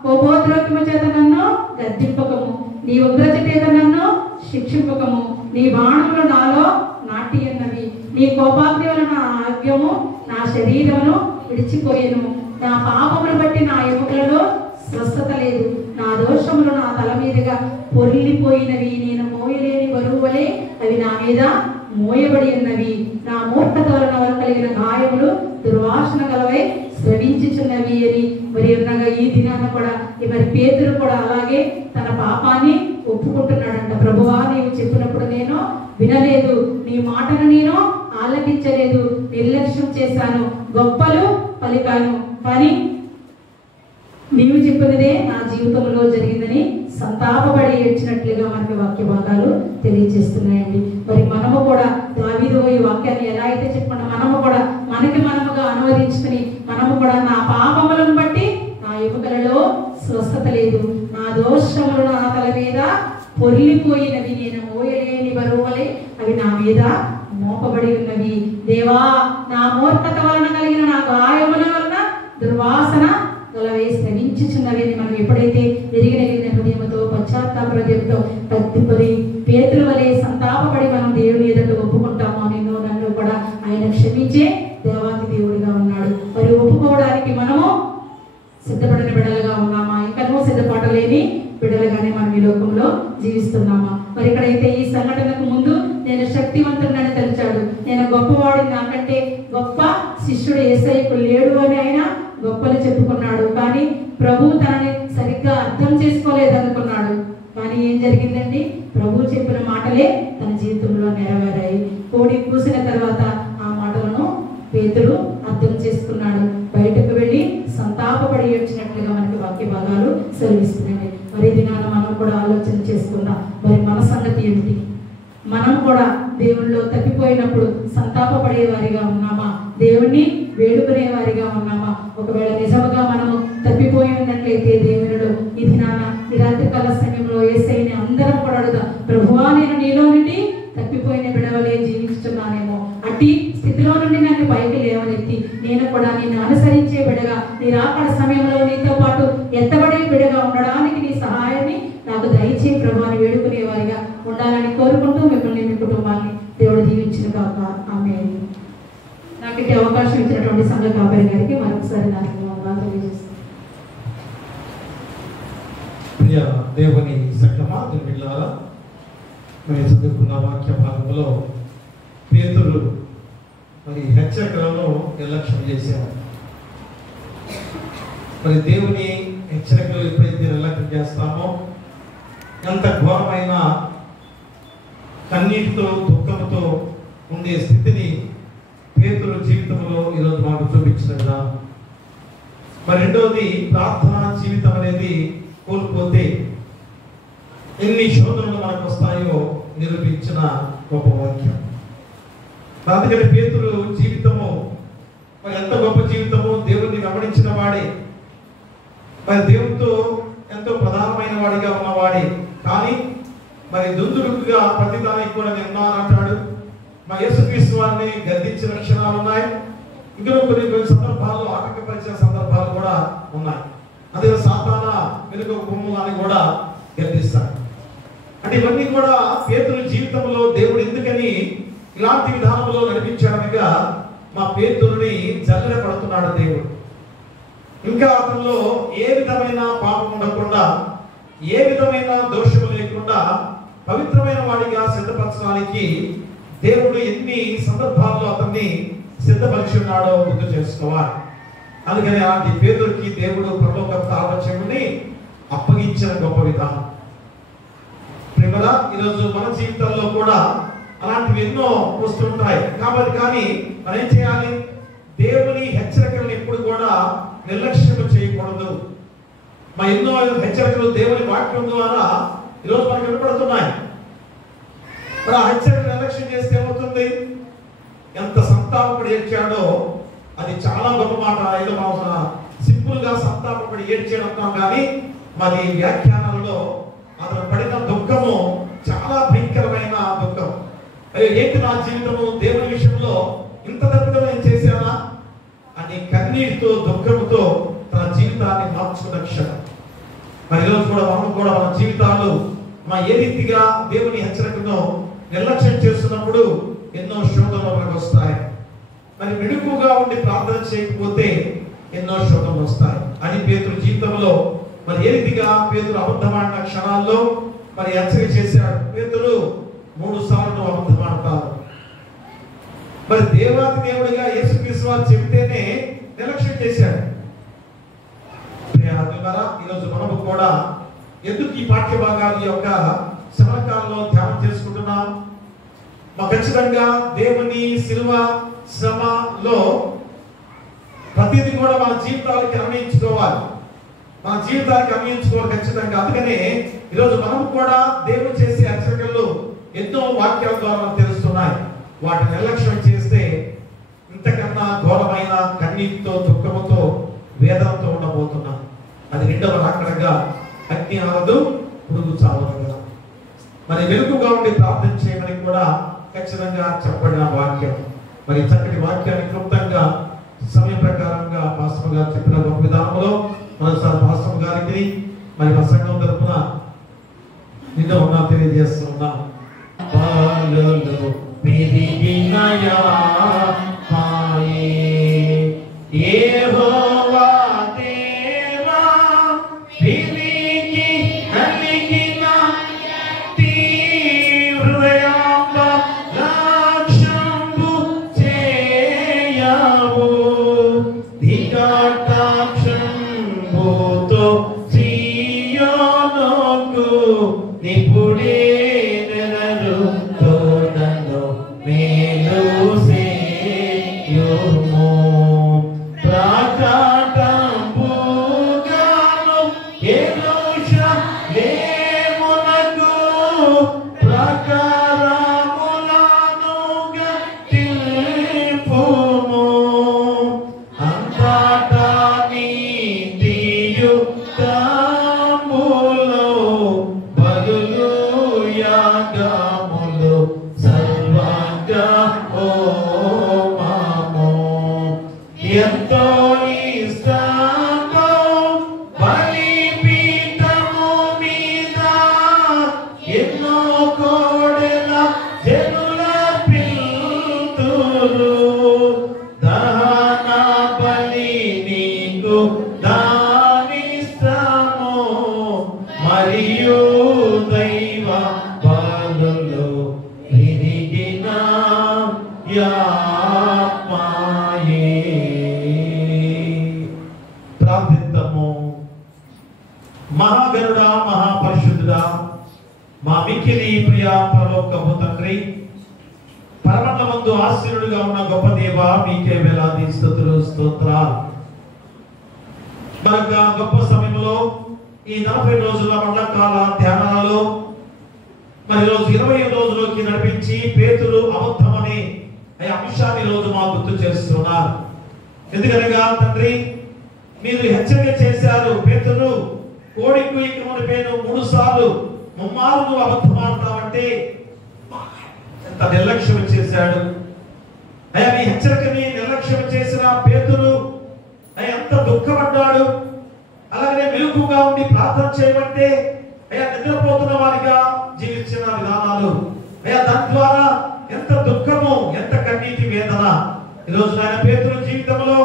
కోపోద్రేకము చేత నన్ను గద్దింపకము, నీ ఉగ్రత చేత నన్ను శిక్షింపకము. నీ బాణములు నాలో నాటి ఉన్నవి. నీ కోపాగ్ని వలన నా ఆరోగ్యము నా శరీరమును విడిచిపోయేను. నా పాపమును బట్టి నా ఎముకలలో స్వస్థత లేదు. నా దోషములు నా తల మీదుగా పొర్లిపోయినవి. నేను మోయలేని బరువు వలె అవి నా మీద మోయబడి ఉన్నవి. నా మూర్ఖత వలన కలిగిన గాయములు దుర్వాసన గలవై స్రవించుచున్నవి అని మరి అనగా ఈ దినాన కూడా మరి పేతురు కూడా అలాగే తన పాపాన్ని ఒప్పుకుంటున్నాడంట. ప్రభువా, నీవు చెప్పినప్పుడు నేను వినలేదు, నీ మాటను నేను ఆలకించలేదు, నిర్లక్ష్యం చేశాను, గొప్పలు పలికాను, కానీ నీవు చెప్పినదే నా జీవితంలో జరిగిందని సంతాపపడి ఏడ్చినట్లుగా మనకి వాక్య భాగాలు తెలియజేస్తున్నాయండి. మరి మనము కూడా దావీదు ఈ వాక్యాన్ని ఎలా అయితే చెప్పకుండా మనము కూడా మనముగా అనువదించుకుని మనము కూడా నా పాపములను బట్టి నా ఎముకలలో స్వస్థత లేదు. నా దోషములు నా తల మీద పొర్లిపోయినవి. నేను మోయలేని బరువు వలె అవి నా మీద మోపబడి ఉన్నవి. దేవా, నా మూర్ఖత వలన కలిగిన నా గాయముల వలన దుర్వాసన గలవై స్రవించుచున్నవి. మనం ఎప్పుడైతే ఎరిగిన హృదయంతో పశ్చాత్తాప హృదయంతో తప్పిపడి పేతురు వలె సంతాపపడి మనం దేవుని ఎదుట ఒప్పుకుంటామో, నిన్ను నన్ను కూడా ఆయన క్షమించే దేవాది దేవుడిగా ఉన్నాడు. మరి ఒప్పుకోవడానికి మనము సిద్ధపడిన బిడ్డలుగా ఉన్నామా? ఇంకనూ సిద్ధపడలేని బిడ్డలుగానే మనం ఈ లోకంలో జీవిస్తున్నామా? మరి ఇక్కడైతే ఈ సంఘటనకు ముందు నేను శక్తివంతుడని తలిచాడు, నేను గొప్పవాడిని, నాకంటే గొప్ప శిష్యుడు యేసయ్యకు లేడు అని ఆయన గొప్పలు చెప్పుకున్నాడు. కానీ ప్రభు తనని సరిగ్గా అర్థం చేసుకోలేదనుకున్నాడు. కానీ ఏం జరిగిందండి? ప్రభు చెప్పిన మాటలే తన జీవితంలో నెరవేరాయి. కోడి కూసిన తర్వాత ఆ మాటలను పేతురు అర్థం చేసుకున్నాడు. బయటకు వెళ్ళి సంతాపపడి వచ్చినట్లుగా మనకి వాక్య భాగాలు సెలవిస్తున్నాయి. మరి దినాన మనం కూడా ఆలోచన చేసుకుందాం. మరి మన సంగతి ఏమిటి? మనం కూడా దేవుళ్ళలో తప్పిపోయినప్పుడు సంతాపపడే వారిగా ఉన్నామా? దేవుణ్ణి వేడుకునే వారిగా ఉన్నామా? ఒకవేళ నిజముగా మనము తప్పిపోయి ఉన్నట్లయితే దేవునిలో ఈ దినాన ఈ రాత్రికాల సమయంలో యేసయ్యని అందరం కూడా అడుగుదాం, ప్రభువా, నేను నీలో నుండి తప్పిపోయిన బిడవలే జీవిస్తున్నానేమో, అట్టి స్థితిలో నుండి నన్ను పైకి లేవనెత్తి నేను కూడా నిన్ను అనుసరించే బిడగా, నీ రాకడ సమయంలో నీతో పాటు ఎత్తబడే బిడగా ఉండడానికి నీ సహాయాన్ని నాకు దయచేయి ప్రభు అని వేడుకునే వారిగా ఉండాలని కోరుకుంటూ మిమ్మల్ని, మీ కుటుంబాన్ని దేవుడు దీవించిన కాక ఆమేన్. నాకు ఇట్టి అవకాశం ఇచ్చినటువంటి సంఘ కాపరి గారికి మరొకసారి నాకు తెలియజేస్తాను. ప్రియ దేవుని సంగమా, బిడ్డలారా, మరి చదువుకున్న వాక్య భాగంలో పేతురు మరి హెచ్చరికలను నిర్లక్ష్యం చేశారు. మరి దేవుని హెచ్చరికలు ఎప్పుడైతే నిర్లక్ష్యం చేస్తామో ఎంత ఘోరమైన కన్నీటితో దుఃఖంతో ఉండే స్థితిని పేతురు జీవితంలో ఈరోజు మాకు చూపించిన కదా. మరి రెండవది, ప్రార్థనా జీవితం అనేది కోల్పోతే ఎన్ని శోధనలు మనకు వస్తాయో నిరూపించిన గొప్ప వాక్యం. అందుకని పేతురు జీవితము మరి ఎంత గొప్ప జీవితము, దేవుడిని వెంబడించిన వాడే, మరి దేవుడితో ఎంతో ప్రధానమైన వాడిగా ఉన్నవాడే. కానీ మరి దుందుడుకుగా ప్రతిదానికి కూడా నిర్ణయాలంటాడు. మా యేసుక్రీస్తు వారిని గద్దించిన క్షణాలు ఉన్నాయి. ఇంకా కొన్ని సందర్భాల్లో ఆటంకపరిచిన సందర్భాలు కూడా ఉన్నాయి. అదే సాతాన వెనుక గుమ్మాన్ని కూడా గద్దిస్తాడు. అంటే ఇవన్నీ కూడా పేతురు జీవితంలో దేవుడు ఎందుకని ఇలాంటి విధానంలో నడిపించాడనగా మా పేతురుని జల్లెడ పడుతున్నాడు దేవుడు. ఇంకా అతనిలో ఏ విధమైన పాపం ఉండకుండా, ఏ విధమైన దోషము లేకుండా పవిత్రమైన వాడిగా సిద్ధపరచడానికి దేవుడు ఎన్ని సందర్భాల్లో అతన్ని సిద్ధపరిచి ఉన్నాడో గుర్తు చేసుకోవాలి. అందుకని అలాంటి పేతురుకి దేవుడు పరలోక తాపత్యముని అప్పగించిన గొప్ప విధానం. ప్రేమరా, ఈరోజు మన జీవితాల్లో కూడా అలాంటివి ఎన్నో వస్తుంటాయి. కాబట్టి కానీ మనం ఏం చేయాలి? దేవుని హెచ్చరికలను ఎప్పుడు కూడా నిర్లక్ష్యం చేయకూడదు. ఎన్నో హెచ్చరికలు దేవుని వాక్యం ద్వారా ఈరోజు మనకు వినపడుతున్నాయి. మరి ఆ హెచ్చరికలు నిర్లక్ష్యం చేస్తే ఏమవుతుంది? ఎంత సంతాపపడి ఏడ్చాడో అది చాలా గొప్ప మాట. ఏదో మనం సింపుల్ గా సంతాపపడి ఏడ్చేయడం కానీ మరి వ్యాఖ్యానాలలో అతను పడిన దుఃఖము చాలా భయంకరమైన దుఃఖం. అయ్యో ఏంటి నా జీవితము దేవుని విషయంలో ఇంత తప్పిదం నేను చేశానా అని కన్నీటితో దుఃఖంతో తన జీవితాన్ని మార్చుకున్న క్షణం. మరి ఈరోజు కూడా మనం కూడా మన జీవితాలు ఏ రీతిగా దేవుని హెచ్చరికను నిర్లక్ష్యం చేస్తున్నప్పుడు ఎన్నో శోధనలు మనకు వస్తాయి. మరి మెడుకుగా ఉండి ప్రార్థన చేయకపోతే ఎన్నో శోధనలు వస్తాయి. అని పేతురు జీవితంలో మరి ఏ రీతిగా పేతురు అబద్ధమాడిన క్షణాల్లో మరి హెచ్చరిక చేశాడు. పేతురు 3 సార్లు అబద్ధమాడతారు. మరి దేవాది దేవుడిగా యేసుక్రీస్తు వారు చెబితేనే నిర్లక్ష్యం చేశాడు. ఈరోజు మనము కూడా ఎందుకు ఈ పాఠ్య భాగాల యొక్క శ్రమకాలంలో ధ్యానం చేసుకుంటున్నాం? ఖచ్చితంగా దేవుని శిలువ శ్రమలో ప్రతిదీ కూడా మన జీవితాలకి అన్వయించుకోవాలి. మన జీవితానికి అన్వయించుకోవాలి ఖచ్చితంగా. అందుకనే ఈరోజు మనం కూడా దేవుడు చేసే హెచ్చరికలు ఎన్నో వాక్యాల ద్వారా మనకు తెలుస్తున్నాయి. వాటిని నిర్లక్ష్యం చేస్తే ఇంతకన్నా ఘోరమైన కన్నీటితో దుఃఖముతో వేదనతో ఉండబోతున్నాం. అది 2వ రాకడగా అగ్ని ఆరదు పురుగు చావదు కదా. మరి వెలుగుగా ఉండి ప్రార్థన చేయమని కూడా ఖచ్చితంగా చెప్పబడిన వాక్యం. మరి చక్కటి వాక్యాన్ని క్లుప్తంగా సమయ ప్రకారంగా పాస్టర్ గారు చెప్పిన గొప్ప విధానంలో మరోసారి పాస్టర్ గారికి మరి మా సంఘం తరపున నిన్న ఉన్నా తెలియజేస్తున్నాం. మహాగరుడా, మహాపరిశుద్ధుడా, మా మిక్కిలి ప్రియ పరలోకపు తండ్రి, పరమండలమందు ఆశీనుడిగా ఉన్న గొప్ప దేవా, మీకే వేలాది స్తుతులు స్తోత్రాలు. మరొక గొప్ప సమయంలో ఈ 40 రోజుల మండలకాల ధ్యానాలలో మరి రోజు 20 రోజులోకి నడిపించి పేతురు అబద్ధమని అంశాన్ని రోజు మాకు గుర్తు చేస్తున్నారు. ఎందుకనగా తండ్రి, మీరు హెచ్చరిక చేశారు, పేతురు కోడి కుయ్యకు మునిపేను 3 సార్లు ముమ్మారు నువ్వు అబద్ధమాడతావంటే ఎంత నిర్లక్ష్యం చేశాడు. అయ్యా, నీ హెచ్చరికని నిర్లక్ష్యం చేసిన పేతురు ఎంత దుఃఖపడ్డాడు. అలాగే మెలుగుగా ఉండి ప్రార్థన చేయమంటే అయ్యా నిద్రపోతున్న వారిగా జీవించిన విధానాలు, అయ్యా దాని ద్వారా ఎంత దుఃఖము, ఎంత కన్నీటి వేదన. ఈరోజు ఆయన పేతురు జీవితంలో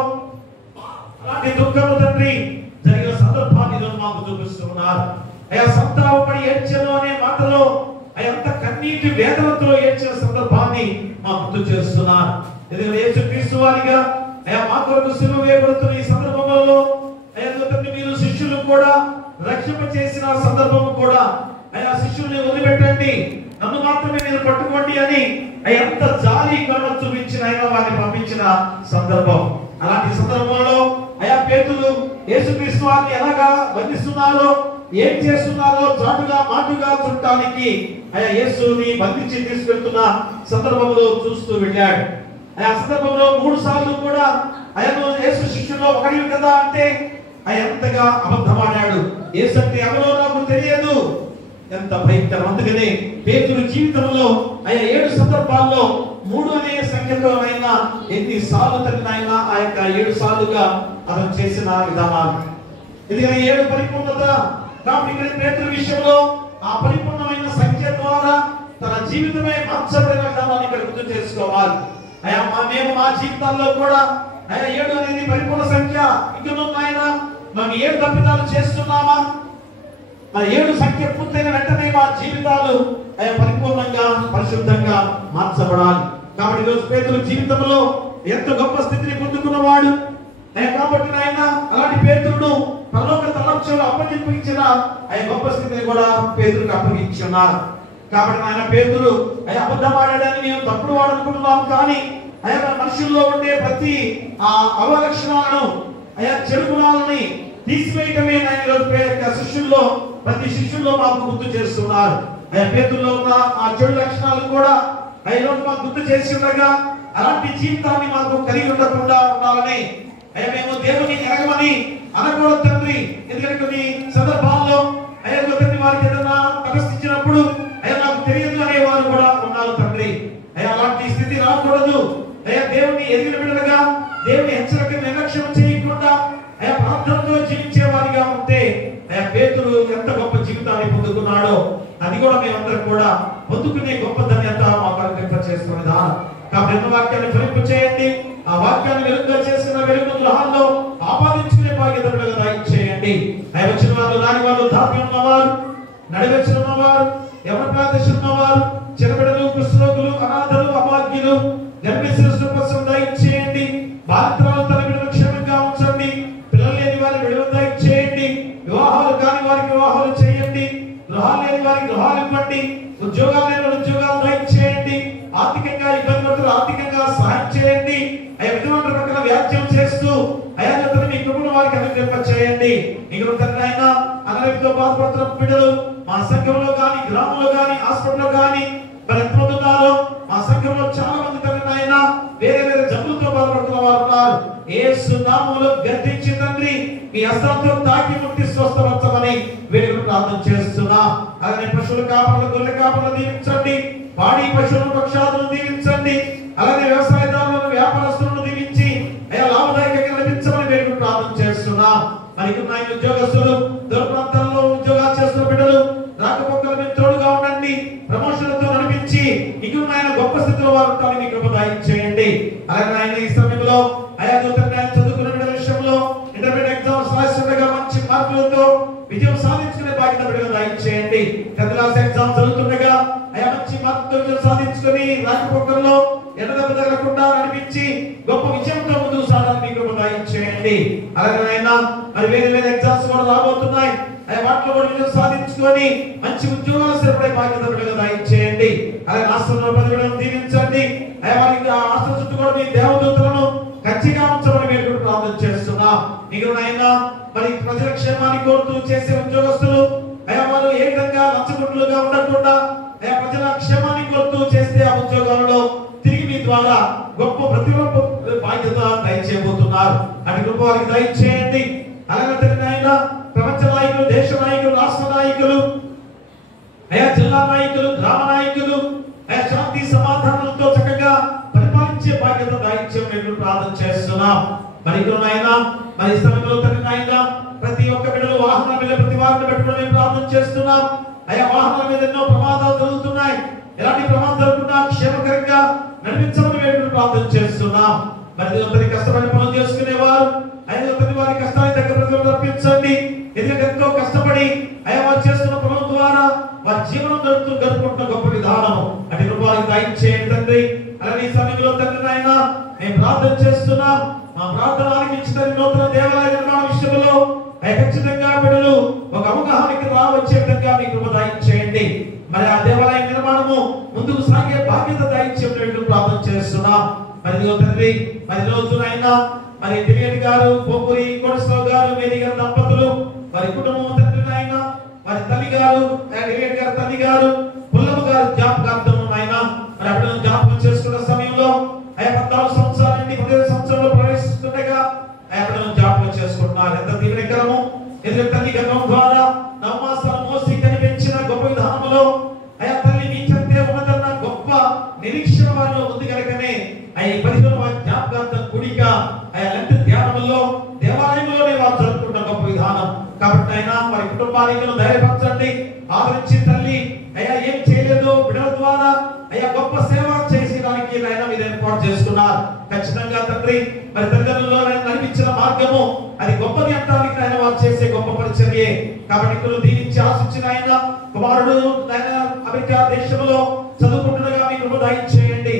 అలాంటి దుఃఖము తండ్రి జరిగిన సందర్భాన్ని ఈరోజు మాకు చూపిస్తున్నారు. అయ్యా సంతాపపడి ఏడ్చెను అనే మాటలో ఎంత కన్నీటి వేదనతో ఏడ్చిన సందర్భాన్ని మాకు గుర్తు చేస్తున్నారు. ఎందుకంటే యేసుక్రీస్తు వారిగా అయ్యా మా కొరకు సిలువ వేయబడుతున్న ఈ సందర్భంలో అయ్యా మీరు శిష్యులు కూడా రక్షణ చేసిన సందర్భం కూడా అయ్యా శిష్యుల్ని వదిలిపెట్టండి, నన్ను మాత్రమే మీరు పట్టుకోండి అని ఎంత జాలి కరుణ చూపించిన ఆయన వారిని పంపించిన సందర్భం. అలాంటి సందర్భంలో అయా పేతురు యేసుక్రీస్తు వారిని ఎలాగా బంధిస్తున్నారో, ఏం చేస్తున్నారో చాటుగా మాటుగా చూడటానికి అయా యేసుని బంధించి తీసుకెళ్తున్న సందర్భంలో చూస్తూ వెళ్ళాడు. ఆ సందర్భంలో 3 సార్లు కూడా ఆయన యేసు శిష్యుల్లో ఒకరివి కదా అంటే ఆయన ఎంతగా అబద్ధమాడాడు. యేసు అంటే ఎవరో నాకు తెలియదు, ఎంత భయంకరం. అందుకనే పేతురు జీవితంలో ఆయన 7 సందర్భాల్లో 3 అనే సంఖ్యతో ఆయన ఎన్నిసార్లు తగిన ఆ యొక్క 7 సార్లుగా అతను చేసిన విధానాలు. ఎందుకంటే 7 పరిపూర్ణత. కాబట్టి ఇక్కడ పేతురు విషయంలో ఆ పరిపూర్ణమైన సంఖ్య ద్వారా తన జీవితమే మార్చబడిన విధానాన్ని ఇక్కడ గుర్తు చేసుకోవాలి. అయ్యా మేము మా జీవితాల్లో కూడా అయ్యా 7 అనేది పరిపూర్ణ సంఖ్య. ఇంకా ఆయన మనం 7 తప్పిదాలు చేస్తున్నామా? మరి 7 సంఖ్య పూర్తయిన వెంటనే మా జీవితాలు అయ్యా పరిపూర్ణంగా పరిశుద్ధంగా మార్చబడాలి. కాబట్టి ఈరోజు పేతురు జీవితంలో ఎంత గొప్ప స్థితిని పొందుకున్నవాడు. కాబట్టి ఆయన అలాంటి పేతురును పరలోక తలక్షలు అప్పగించిన ఆయన గొప్ప స్థితిని కూడా పేతురుకు అప్పగించున్నారు. కాబట్టి ఆయన పేతురు ఆయన అబద్ధమాడాడని మేము తప్పుడు వాడనుకుంటున్నాం. కానీ ఆయన మనుషుల్లో ఉండే ప్రతి అవలక్షణాలను అయా చెడు గుణాలని తీసివేయటమే ఆయన శిష్యుల్లో ప్రతి శిష్యుల్లో మాకు గుర్తు చేస్తున్నారు. ఆయన పేతుల్లో ఉన్న ఆ చెడు లక్షణాలు కూడా ఆయన మాకు గుర్తు చేసి ఉండగా అలాంటి జీవితాన్ని మాకు కలిగి ఉండకుండా ఉండాలని అయ్యా మేము దేవుని ఎరగమని అనకూడదు తండ్రి. ఎందుకంటే కొన్ని సందర్భాల్లో అయ్యా తండ్రి వారికి ఏదైనా తపస్తించినప్పుడు అయ్యా నాకు తెలియదు అనే వారు కూడా ఉన్నారు తండ్రి. అయ్యా అలాంటి స్థితి రాకూడదు. అయ్యా దేవుని ఎదిగిన బిడ్డలుగా దేవుని హెచ్చరిక నిర్లక్ష్యం చేయకుండా అయ్యా ప్రార్థనతో జీవించే వారిగా ఉంటే అయ్యా పేతురు ఎంత గొప్ప జీవితాన్ని పొందుకున్నాడో అది కూడా మేమందరం కూడా పొందుకునే గొప్ప ధన్యత మాకు అనుగ్రహింపచేస్తున్నదా. కాబట్టి వాక్యాన్ని ఫలింప చేయండి. ఆ వాక్యాన్ని వెలుగుగా చేసిన వెలుగు గృహాల్లో ఆపాదించుకునే బాధ్యత దయచేయండి. అయ్యా వచ్చిన వారు రాని వారు దాపి ఉన్నవారు నడివచ్చిన ఉన్నవారు ఎవరి ప్రాదేశం ఉన్నవారు చిన్నబిడ్డలు కుష్ఠరోగులు అనాథలు అభాగ్యులు గర్భిణీల కోసం దయచేయండి. బాధితురాలు తన బిడ్డలు క్షేమంగా ఉంచండి. పిల్లలు లేని వారి బిడ్డలు దయచేయండి. వివాహాలు కాని వారికి వివాహాలు చేయండి. గృహాలు లేని వారికి గృహాలు ఇవ్వండి. ఉద్యోగాలు లేని ఉద్యోగాలు దయచేయండి. ఆర్థికంగా ఇబ్బంది పడుతున్న ఆర్థికంగా సహాయం చేయండి. అయ్యా విధమైన రకాల వ్యాఖ్యలు చేస్తూ అయ్యా మీ కృపను వారికి అనుగ్రహింప చేయండి. ఇక్కడ తండ్రి ఆయన అనారోగ్యంతో బాధపడుతున్న బిడ్డలు మా సంఘంలో కానీ గ్రామంలో కానీ హాస్పిటల్లో కానీ మరి ఎంతమంది ఉన్నారో మా సంఘంలో చాలా మంది తండ్రి ఆయన వేరే వేరే జబ్బులతో బాధపడుతున్న వారు ఉన్నారు. యేసు నామములో గద్దించి తండ్రి మీ హస్తంతో తాకి ముట్టి స్వస్థపరచమని వేడుకలు ప్రార్థన చేస్తున్నాం. అలాగే పశువుల కాపరులు గొర్రెల కాపరులు దీవించండి. పాడి పశువుల పక్షాలను దీవించండి. అలాగే వ్యవసాయదారులను వ్యాపారస్తులను దీవించి అయ్యా లాభదాయకంగా లభించమని వేడుకలు ప్రార్థన చేస్తున్నాం. మరి ఇక్కడ ఉద్యోగస్తులు దూర ప్రాంతాల్లో ఉద్యోగాలు చేస్తున్న బిడ్డలు రాకపోకల మీద తోడుగా ఉండండి. ప్రమోషన్లతో నడిపించి ఇంకా ఆయన గొప్ప స్థితిలో వారు ఉంటారని కృప దయచేయండి. అలాగే ఆయన ఈ సమయంలో అయా చదువుకున్న బిడ్డల విషయంలో ఇంటర్మీడియట్ ఎగ్జామ్స్ రాస్తుండగా మంచి మార్కులతో విజయం సాధించుకునే బాధ్యత బిడ్డలు దయచేయండి. 10th క్లాస్ ఎగ్జామ్ జరుగుతుండగా అయా మంచి మార్కులతో విజయం సాధించుకుని రాకపోకల్లో ఎడదెబ్బ తగలకుండా నడిపించి గొప్ప విజయంతో ముందుకు సాగాలని కృప దయచేయండి. అలాగే ఆయన మరి వేరే వేరే ఎగ్జామ్స్ కూడా రాబోతున్నాయి. వాటిలో కూడా విజయం సాధించుకొని మంచి ఉద్యోగాలు సరిపడే బాధ్యత బిడ్డలు దయచేయండి. అలాగే రాష్ట్రంలో 10 బిడ్డలను దీవించండి. వారికి రాష్ట్రం చుట్టూ కూడా మీ దేవదూతలను ఖచ్చితంగా ఉంచమని మీరు కూడా ప్రార్థన చేస్తున్నాం. మీకు ఆయన మరి ప్రజల క్షేమాన్ని కోరుతూ చేసే ఉద్యోగస్తులు వారు ఏ విధంగా లంచగొట్టులుగా ఉండకుండా ప్రజల క్షేమాన్ని కోరుతూ చేస్తే ఆ ఉద్యోగాలలో తిరిగి మీ ద్వారా గొప్ప ప్రతిభ బాధ్యత దయచేయబోతున్నారు. అటు కృప వారికి దయచేయండి. అలాగే ఆయన ప్రపంచ నాయకులు, దేశ నాయకులు, రాష్ట్ర నాయకులు, జిల్లా నాయకులు, గ్రామ నాయకులు శాంతి సమాధానాలతో చక్కగా పరిపాలించే బాధ్యత దయచేయమని ప్రార్థన చేస్తున్నాం. మరి ఆయన మరి సమయంలో ఆయన ప్రతి ఒక్క బిడ్డలు వాహనాల మీద ప్రతి వారిని పెట్టుకుని ప్రార్థన చేస్తున్నాం. అయ్యా వాహనాల మీద ఎన్నో ప్రమాదాలు జరుగుతున్నాయి. ఎలాంటి ప్రమాదం జరగకుండా క్షేమకరంగా నడిపించమని వేడుకలు ప్రార్థన చేస్తున్నాం. మరి కష్టపడి పనులు చేసుకునేవారు వారి కష్టాన్ని దగ్గర ప్రజలు తప్పించండి. ఎందుకంటే ఎంతో కష్టపడి అయ్యా వారు చేస్తున్న పనుల ద్వారా వారి జీవనం గడుపుకుంటున్న గొప్ప విధానము అంటే వారికి దయచేయండి తండ్రి. అలాగే ఈ సమయంలో తండ్రి ఆయన మేము ప్రార్థన చేస్తున్నాం. మా ప్రార్థన ఆలకించిన నూతన దేవాలయ నిర్మాణ విషయంలో ఖచ్చితంగా బిడ్డలు ఒక అవగాహనకి రావచ్చే విధంగా మీ కృప దయచేయండి. మరి ఆ దేవాలయ నిర్మాణము ముందుకు సాగే బాధ్యత దయచేయమని ప్రార్థన చేస్తున్నాం. మరి తండ్రి మరి రోజు ఆయన మరి దివ్యటి గారు, పోపురి కోటేశ్వరరావు గారు, మేరీ గారు దంపతులు, వారి కుటుంబం, తండ్రి నాయన, వారి తల్లి గారు, దివ్యటి గారు తల్లి గారు, పుల్లమ్మ గారు జ్ఞాపకార్థం నాయన మరి అప్పుడు జ్ఞాపకం చేసుకున్న సమయంలో 14 సంవత్సరాల నుండి 15 సంవత్సరంలో ప్రవేశిస్తుండగా అప్పుడు జ్ఞాపకం చేసుకుంటున్నారు. ఎంత దీవెనకరము! ఎందుకంటే తల్లి గర్భం ద్వారా నవమాసాలు మోసి కనిపించిన గొప్ప విధానంలో తల్లి మీ చెంతే ఉన్నదన్న గొప్ప నిరీక్షణ వారిలో ఉంది కనుకనే 15వ జ్ఞాపకార్థం కూడిక లెంట్ ధ్యానంలో దేవాలయంలోనే వారు జరుపుకుంటున్న గొప్ప విధానం. కాబట్టి ఆయన వారి కుటుంబానికి ధైర్యపరచండి, ఆదరించి తల్లి ఏం చేయలేదు బిడ్డల ద్వారా గొప్ప సేవ చేసేదానికి ఆయన మీరు ఏర్పాటు చేసుకున్నారు. ఖచ్చితంగా తండ్రి మరి తల్లిదండ్రులలో నడిపించిన మార్గము అది గొప్పది అంటానికి ఆయన వారు చేసే గొప్ప పరిచర్యే. కాబట్టి ఇక్కడ దీనించి ఆశించిన ఆయన కుమారుడు ఆయన అమెరికా దేశంలో చదువుకుంటుండగా మీకు దయచేయండి.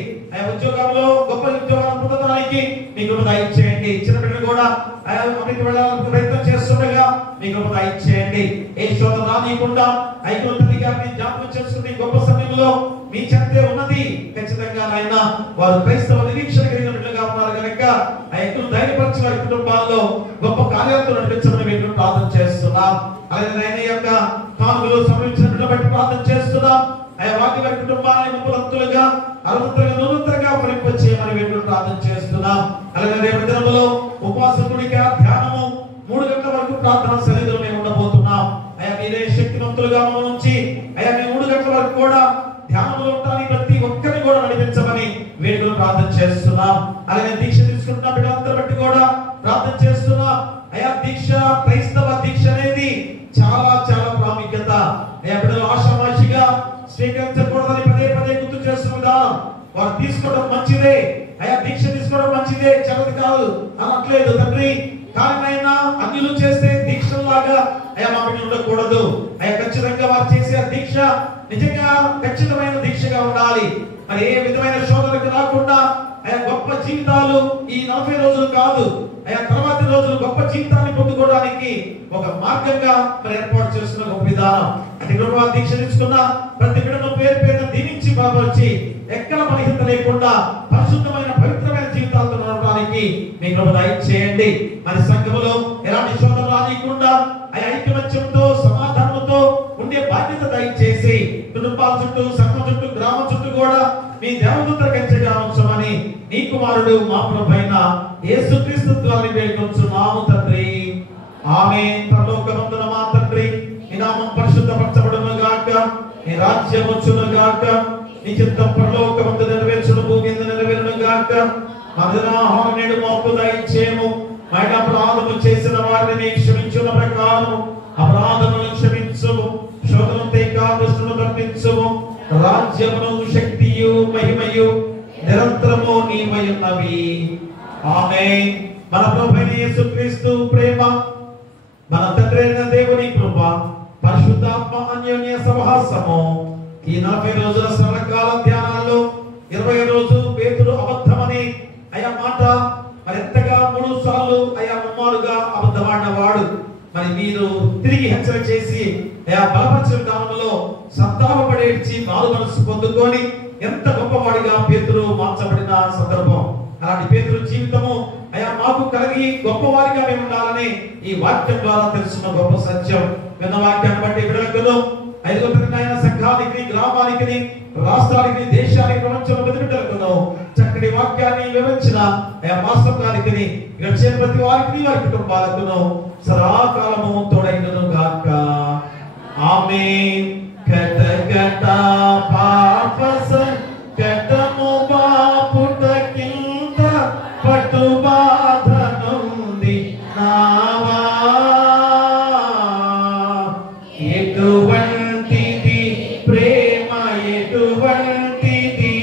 ఉద్యోగంలో గొప్ప ఉద్యోగాలు పొందడానికి మీకు దయచేయండి. చిన్న బిడ్డలు కూడా అమెరికా వెళ్ళాలని ప్రయత్నం చేస్తుండగా మీకు దయచేయండి. ఏ శోధన రానియకుండా ఐక్యతని గారిని జ్ఞాపకం చేసుకుని గొప్ప సమయంలో మీ చెంతే ఉన్నది. ఖచ్చితంగా ఆయన వారు క్రైస్తవ నిరీక్షణ కలిగిన బిడ్డలుగా ఉన్నారు కనుక ఐక్యతను ధైర్యపరిచి వారి కుటుంబాల్లో గొప్ప కార్యాలతో నడిపించమని మేము ప్రార్థన చేస్తున్నాం. అలాగే ఆయన యొక్క కానుకలు సమర్పించిన బిడ్డలు బట్టి ప్రార్థన చేస్తున్నాం. వాటి వారి కుటుంబాన్ని ముప్పలంతులుగా 60గా ఫలింపచేయమని మేము ప్రార్థన చేస్తున్నాం. అలాగే రేపు దినములో ఉపవాస కూడిక ధ్యానము 3 గంటల వరకు ప్రార్థన సన్నిధిలో మేము ఉండబోతున్నాం. మీరే శక్తివంతులుగా నుంచి మీ 3 గంటల వరకు కూడా ధ్యానంలో ఉండడానికి ప్రతి ఒక్కరిని కూడా నడిపించమని వేడుకలు ప్రార్థన చేస్తున్నాం. అలాగే దీక్ష తీసుకుంటున్న బిడ్డలందరి బట్టి కూడా ప్రార్థన చేస్తున్నాం. దీక్ష క్రైస్తవ దీక్ష అనేది చాలా చాలా ప్రాముఖ్యత. బిడ్డలు ఆషామాషిగా స్వీకరించకూడదని పదే పదే గుర్తు చేస్తున్న విధానం వారు తీసుకోవడం మంచిదే. దీక్ష తీసుకోవడం మంచిదే, చెడ్డది కాదు అనట్లేదు తండ్రి. కానీ అన్యులు చేసే దీక్షలాగా మా బిడ్డ ఉండకూడదు. ఖచ్చితంగా వారు చేసే దీక్ష నిజంగా ఖచ్చితమైన దీక్షగా ఉండాలి. మరి ఏ విధమైన శోధనకు రాకుండా గొప్ప జీవితాలు ఈ 40 రోజులు కాదు, తర్వాత రోజులు గొప్ప జీవితాన్ని పొందుకోవడానికి ఒక మార్గంగా ఏర్పాటు చేస్తున్న గొప్ప విధానం. దీక్ష తీసుకున్న ప్రతి బిడ్డను పేరు పేరున దీవించి బాబొచ్చి ఎక్కడ బలహీనత లేకుండా పరిశుద్ధమైన పవిత్రమైన జీవితాలతో నడవడానికి మీ కృప దయచేయండి. మరి సంఘములో ఎలాంటి శోధన రానియకుండా ఐకమత్యంతో సమాధానంతో ఉండే బాధ్యత దయచేసి కుటుంబాల చుట్టూ, సంఘం చుట్టూ, గ్రామం చుట్టూ కూడా మీ దేవదూతల కంచెగా ఉంచమని నీ కుమారుడు మా ప్రభువైన యేసుక్రీస్తు ద్వారా వేడుకొంచున్నాము తండ్రి. ఆమేన్. పరలోకమందున మా తండ్రి, నీ నామం పరిశుద్ధపరచబడును గాక, నీ రాజ్యం వచ్చును గాక, నీ చిత్తం పరలోకమందు నెరవేర్చును భూమి మీద నెరవేరును గాక. మా దినాహారం నేడు మాకు దయచేయము. మా అపరాధములు చేసిన వారిని క్షమించున్న ప్రకారము అపరాధములను క్షమించుము. శోధనను తేక దుష్టులను తప్పించుము. రాజ్యమును, శక్తియు, మహిమయు నిరంతరము నీవై ఉన్నవి. ఆమేన్. మన ప్రభువైన యేసుక్రీస్తు ప్రేమ, మన తండ్రి అయిన దేవుని కృప, పరిశుద్ధాత్మ అన్యోన్య సహవాసము ఈ 40 రోజుల శ్రమకాల ధ్యానాల్లో 20 రోజు పేతురు అబద్ధమని మాట మరి ఎంతగా 3 సార్లు ముమ్మారుగా అబద్ధమాడినవాడు మరి మీరు తిరిగి హెచ్చరిక చేసి బలపరిచిన కాలంలో సంతాపపడేడ్చి మారు మనసు పొందుకొని ఎంత గొప్పవాడిగా పేతురు మార్చబడిన సందర్భం. అలాంటి పేతురు జీవితము మాకు కలిగి గొప్పవారిగా మేము ఉండాలని ఈ వాక్యం ద్వారా తెలుసున్న గొప్ప సత్యం. విన్న వాక్యాన్ని బట్టి బిడ్డలకు 5 సంఘానికి, గ్రామానికి, రాష్ట్రానికి, దేశానికి, ప్రపంచంలో బిడ్డలకు చక్కటి వాక్యాన్ని వివరించిన మాస్టర్ గారికి ప్రతి వారికి వారి కుటుంబాలకు సదాకాలము తోడైనను గాక. ఆమేన్. కటకట పాపస కటము బాపుట కింద పటు బాధ నుండి నావా ఎటువంటిది ప్రేమ, ఎటువంటిది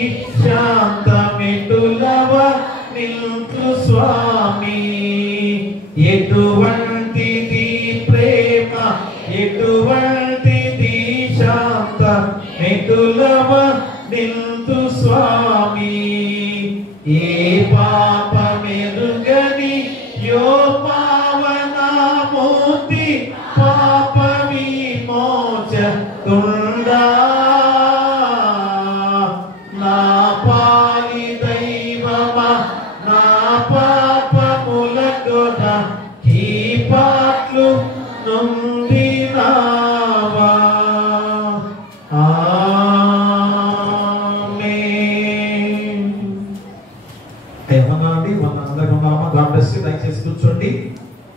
శాంతమెటులవ నిల్కు స్వామి. ఎటువంటిది ప్రేమ, ఎటువంటిది శాంతమెటులవ నిల్కు స్వామి. ఏ పాపమెరుగని యో పావనామూర్తి పాప విమోచకుండా నా పాలి దైవమా, నా పాపముల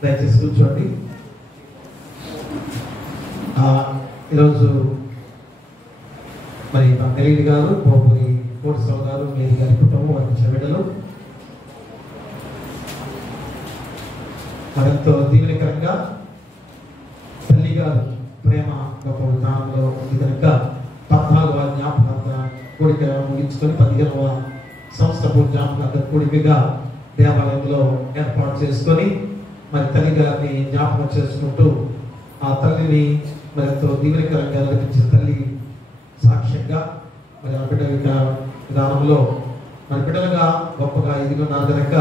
దయచేసి కూర్చోండి. ఈరోజు మరి మన తెలియని గారు, పోపూరి కోటేశ్వరరావు గారు, మేరీ గారి కుటుంబం, వారికి ఇచ్చిన బిడ్డలు మరెంతో దీవెనకరంగా తల్లి గారు ప్రేమ గొప్ప విధానంలో ఉంది కనుక 14వ జ్ఞాపకార్థ కూడిక ముగించుకొని 15వ సంస్థ జ్ఞాపకార్థ కూడికగా దేవాలయంలో ఏర్పాటు చేసుకొని మరి తల్లి గారిని జ్ఞాపకం చేసుకుంటూ ఆ తల్లిని మరెంతో దీవెనకరంగా నడిపించిన తల్లి సాక్ష్యంగా మరి ఆ బిడ్డ విధానంలో మరి బిడ్డలుగా గొప్పగా ఎదుగున్నారు కనుక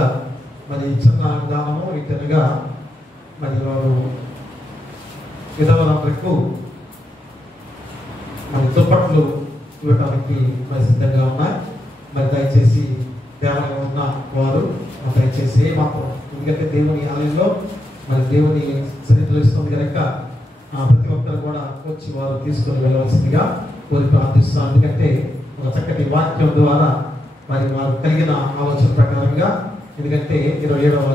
మరి చిన్న విధానము రీతిగా మరి వారు విధవరాలకు మరి దుప్పట్లు ఇవ్వడానికి మరి సిద్ధంగా ఉన్నాయి. మరి దయచేసి దేవాలయం ఉన్న వారు దయచేసి మాత్రం, ఎందుకంటే దేవుని ఆలయంలో మరి దేవుని సన్నిధిలో ఇస్తుంది కనుక ప్రతి ఒక్కరు కూడా వచ్చి వారు తీసుకొని వెళ్ళవలసిందిగా కోరి ప్రార్థిస్తున్నాను. ఎందుకంటే ఒక చక్కటి వాక్యం ద్వారా మరి వారు కలిగిన ఆలోచన ప్రకారంగా, ఎందుకంటే 27వ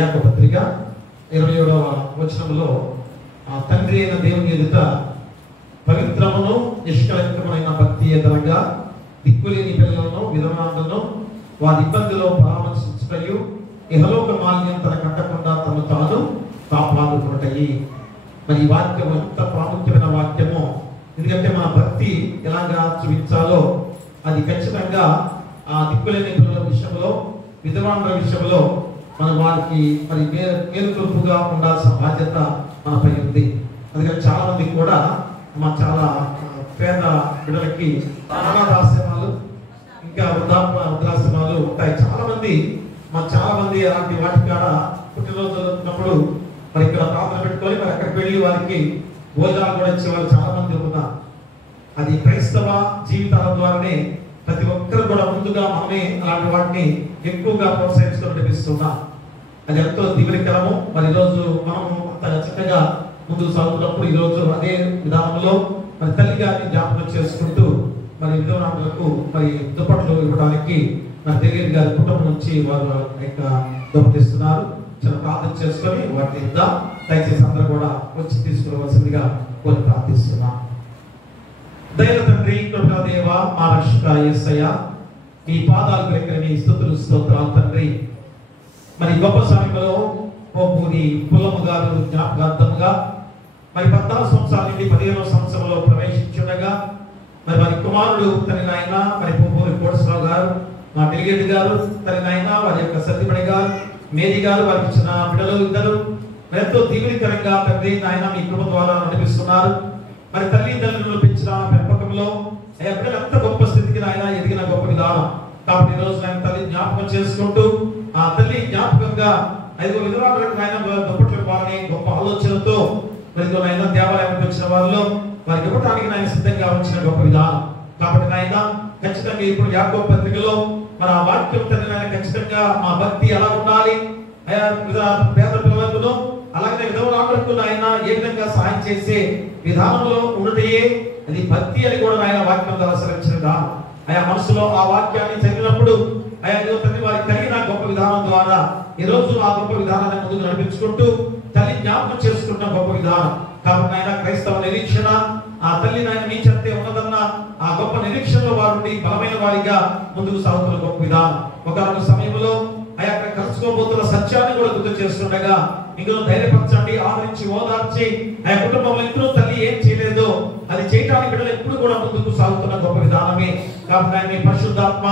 యాకోబు పత్రిక 27వ వచనంలో తండ్రి అయిన దేవుని ఎదుట పవిత్రమును నిష్కలంకమైన భక్తి ఎదురుగా దిక్కులేని పిల్లలను విధవరాలను వారి ఇబ్బందిలో పరామర్శించుటయు ఇహలోక మాలిన్యం తన కట్టకుండా తను తాను కాపాడుకుంటాయి. మరి ఈ వాక్యం ఎంత ప్రాముఖ్యమైన వాక్యమో, ఎందుకంటే మన భక్తి ఎలాగా చూపించాలో అది ఖచ్చితంగా ఆ దిక్కులేని పిల్లల విషయంలో, విధవరాల విషయంలో మనం వారికి మరి మేలుకొలుపుగా ఉండాల్సిన బాధ్యత మనపై ఉంది. అందుకని చాలా మంది కూడా చాలా పేద బిడ్డలకి అనాథాశ్రమాలు, ఇంకా వృద్ధాశ్రమాలు ఉంటాయి. చాలా మంది అలాంటి వాటి కాడ పుట్టినరోజు జరుగుతున్నప్పుడు మరి ఇక్కడ ప్రార్థన పెట్టుకొని మరి అక్కడికి వెళ్ళి వారికి భోజనాలు కూడా ఇచ్చేవారు చాలా మంది ఉన్నారు. అది క్రైస్తవ జీవితాల ద్వారానే ప్రతి ఒక్కరు కూడా ముందుగా మనమే అలాంటి వాటిని ఎక్కువగా ప్రోత్సహించుకొని నడిపిస్తున్నాం. అది ఎంతో దీవెనకరము. మరి ఈరోజు మనము అంత చక్కగా ముందుకు సాగుతున్నప్పుడు ఈరోజు అదే విధానంలో మరి తల్లి గారిని జ్ఞాపకం చేసుకుంటూ మరి విధవరాలకు మరి దుప్పట్లు ఇవ్వడానికి మరి తెలియని గారి కుటుంబం నుంచి వారు దుప్పటిస్తున్నారు. చాలా ప్రార్థన చేసుకొని వాటిని ఇద్దాం. దయచేసి అందరూ కూడా వచ్చి తీసుకురావాల్సిందిగా కోరి ప్రార్థిస్తున్నాం. దైవ తండ్రి, కృపా దేవ, మా రక్షక యేసయ్య, ఈ పాదాలు గ్రహించిన స్తుతులు స్తోత్రాలు తండ్రి. మరి గొప్ప సమయంలో పోపూరి పుల్లమ్మ గారు జ్ఞాపకార్థంగా మరి 14 సంవత్సరాల నుండి 15వ సంవత్సరంలో ప్రవేశించుండగా మరి వారి కుమారుడు తన నాయన మరి పోపూరి కోటేశ్వరరావు గారు, మా డెలిగేట్ గారు తన నాయన, వారి యొక్క సత్యమణి గారు, మేరీ గారు, వారికి ఇచ్చిన బిడ్డలు ఇద్దరు ఎంతో దీవెనకరంగా తండ్రి నాయన మీ కృప ద్వారా నడిపిస్తున్నారు. మరి తల్లిదండ్రులను పెంచిన పెంపకంలో బిడ్డలు ఎంత గొప్ప స్థితికి నాయన ఎదిగిన గొప్ప విధానం. కాబట్టి ఈ రోజు ఆయన తల్లి జ్ఞాపకం చేసుకుంటూ ఆ తల్లి జ్ఞాపకంగా 5 విధవరాలకు ఆయన దుప్పట్లు ఇవ్వాలని గొప్ప ఆలోచనతో మరి ఆయన దేవాలయానికి వచ్చిన వారిలో వారికి ఇవ్వడానికి ఆయన సిద్ధంగా వచ్చిన గొప్ప విధానం. కాబట్టి ఆయన ఖచ్చితంగా ఇప్పుడు యాకోబు పత్రికలో మరి ఆ వాక్యం తండ్రి ఆయన ఖచ్చితంగా మా భక్తి ఎలా ఉండాలి, పేద పిల్లలకు అలాగే విధవరాలకు ఆయన ఏ విధంగా సహాయం చేసే విధానంలో ఉండటయే అది భక్తి అని కూడా ఆయన వాక్యం ద్వారా సెలక్షణ విధానం. ఆయా మనసులో ఆ వాక్యాన్ని చదివినప్పుడు ఆయా తండ్రి వారికి కలిగిన గొప్ప విధానం ద్వారా ఈ రోజు ఆ గొప్ప విధానాన్ని ముందుకు నడిపించుకుంటూ తల్లి జ్ఞాపకం చేసుకుంటున్న గొప్ప విధానం. కాబట్టి ఆయన క్రైస్తవ నిరీక్షణ ఆ తల్లి నాయన మీ చెప్తే ఉన్నదన్న ఆ గొప్ప నిరీక్షణలో వారు బలమైన వారిగా ముందుకు సాగుతున్న గొప్ప విధానం. ఒకనొక సమయంలో ఆ యొక్క కలుసుకోబోతున్న సత్యాన్ని కూడా గుర్తు చేస్తుండగా ఇందులో ధైర్యపరచండి, ఆదరించి ఓదార్చి ఆ కుటుంబంలో ఎప్పుడు తల్లి ఏం చేయలేదో అది చేయడానికి బిడ్డలు ఎప్పుడు కూడా ముందుకు సాగుతున్న గొప్ప విధానమే. కాబట్టి ఆయన పరిశుద్ధాత్మ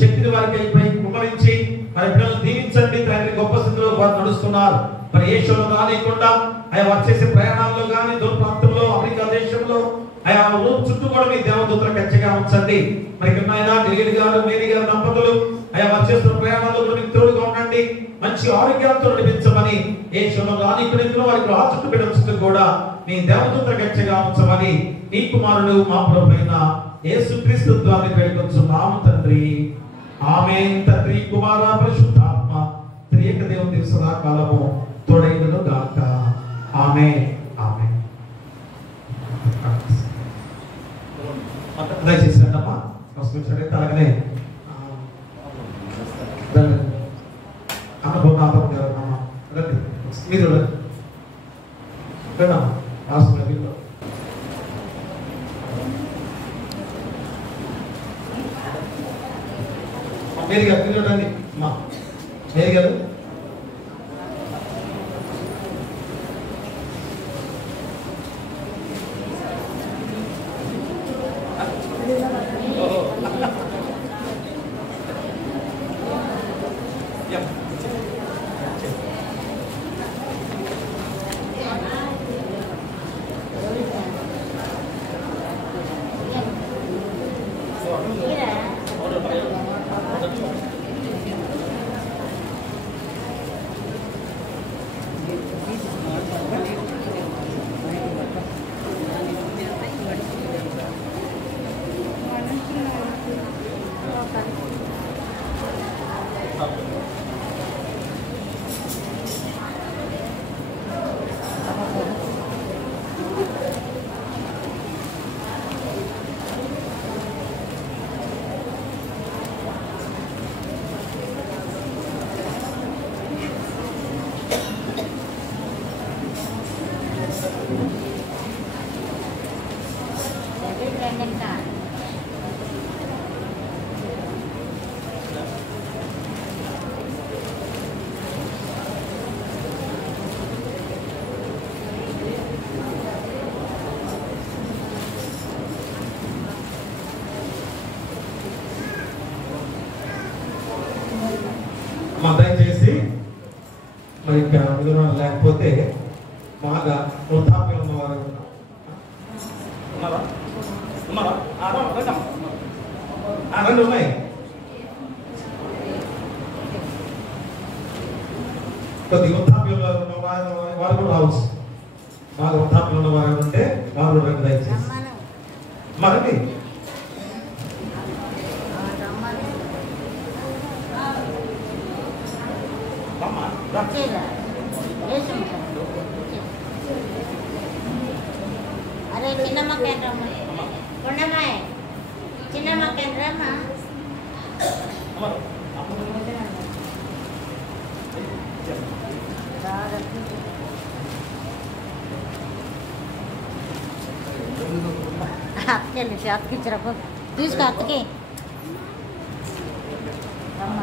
శక్తిని వారికి కుమరించి మరి బిడ్డలు దీవించండి. తండ్రి గొప్ప స్థితిలో వారు నడుస్తున్నారు. మరి ఏ శోధన రానికుండా ఆయన వారు చేసే ప్రయాణాల్లో కానీ దూర ప్రాంతంలో అమెరికా దేశంలో ఆయన చుట్టూ కూడా మీ దేవదూతల కచ్చగా ఉంచండి. మరి ఇక్కడ ఆయన డెలిగేట్ గారు, మేరీ గారు దంపతులు ఆయన వారు చేస్తున్న ప్రయాణాల్లో మీకు తోడుగా ఉండండి. మంచి ఆరోగ్యంతో నడిపించమని ఏ శోధన రానికుండా వారికి ఆ చుట్టూ బిడ్డ కూడా మీ దేవదూతల కచ్చగా ఉంచమని నీ కుమారుడు మా ప్రభువైన యేసుక్రీస్తు ద్వారా వేడుకొంచున్నాము తండ్రి. ఆమేన్. తండ్రి, కుమార, పరిశుద్ధాత్మ త్రియేక దేవుని సదాకాలము తోడైనను గాక. ఆమేన్. ఆమేన్. దయచేసి అమ్మా అలాగనే మీరు హాస్పిటల్ మేరీ గారు మీరు రండి అమ్మా. మేరీ గారు దయచేసి మరి లేకపోతే బాగా వృద్ధాప్యం ఉన్నవారు రెండు ఉన్నాయి. కొద్ది వృద్ధాప్యంలో ఉన్న వారు కూడా రావచ్చు. బాగా వృద్ధాప్యం ఉన్న వారు ఉంటే వారు కూడా రండి దయచేసి. మరండి అరే చిన్నమ్మకేంటమ్మా కొండమ్మాయి చిన్నమ్మకేంట్రమ్మా అక్కకెళ్ళి అక్కకిచ్చిరప్పు తీసుకో అక్కకి అమ్మ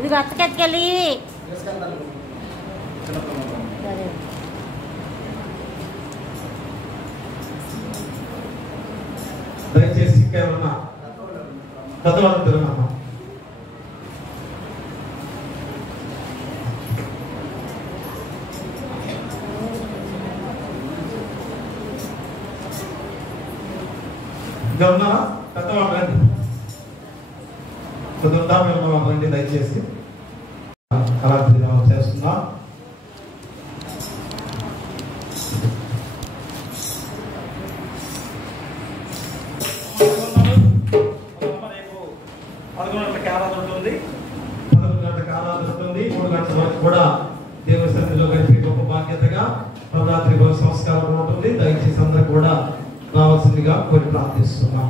ఇది అక్కకెత్తుకెళ్ళి సరే దయచేసి ఇంకా ఏమన్నా పెద్దవాళ్ళు తిరుమమ్మ ఇంకా ఉన్నారా? పెద్దవాళ్ళు రండి. కొద్ది వృద్ధాప్యం ఉన్న వాళ్ళు రండి దయచేసి. కళాకృతి చేస్తున్నా. కూడా దేవుని సన్నిధిలో గడిపే గొప్ప బాధ్యతగా నవరాత్రి సంస్కారం ఉంటుంది. దయచేసి అందరూ కూడా రావాల్సిందిగా కోరి ప్రార్థిస్తున్నాం.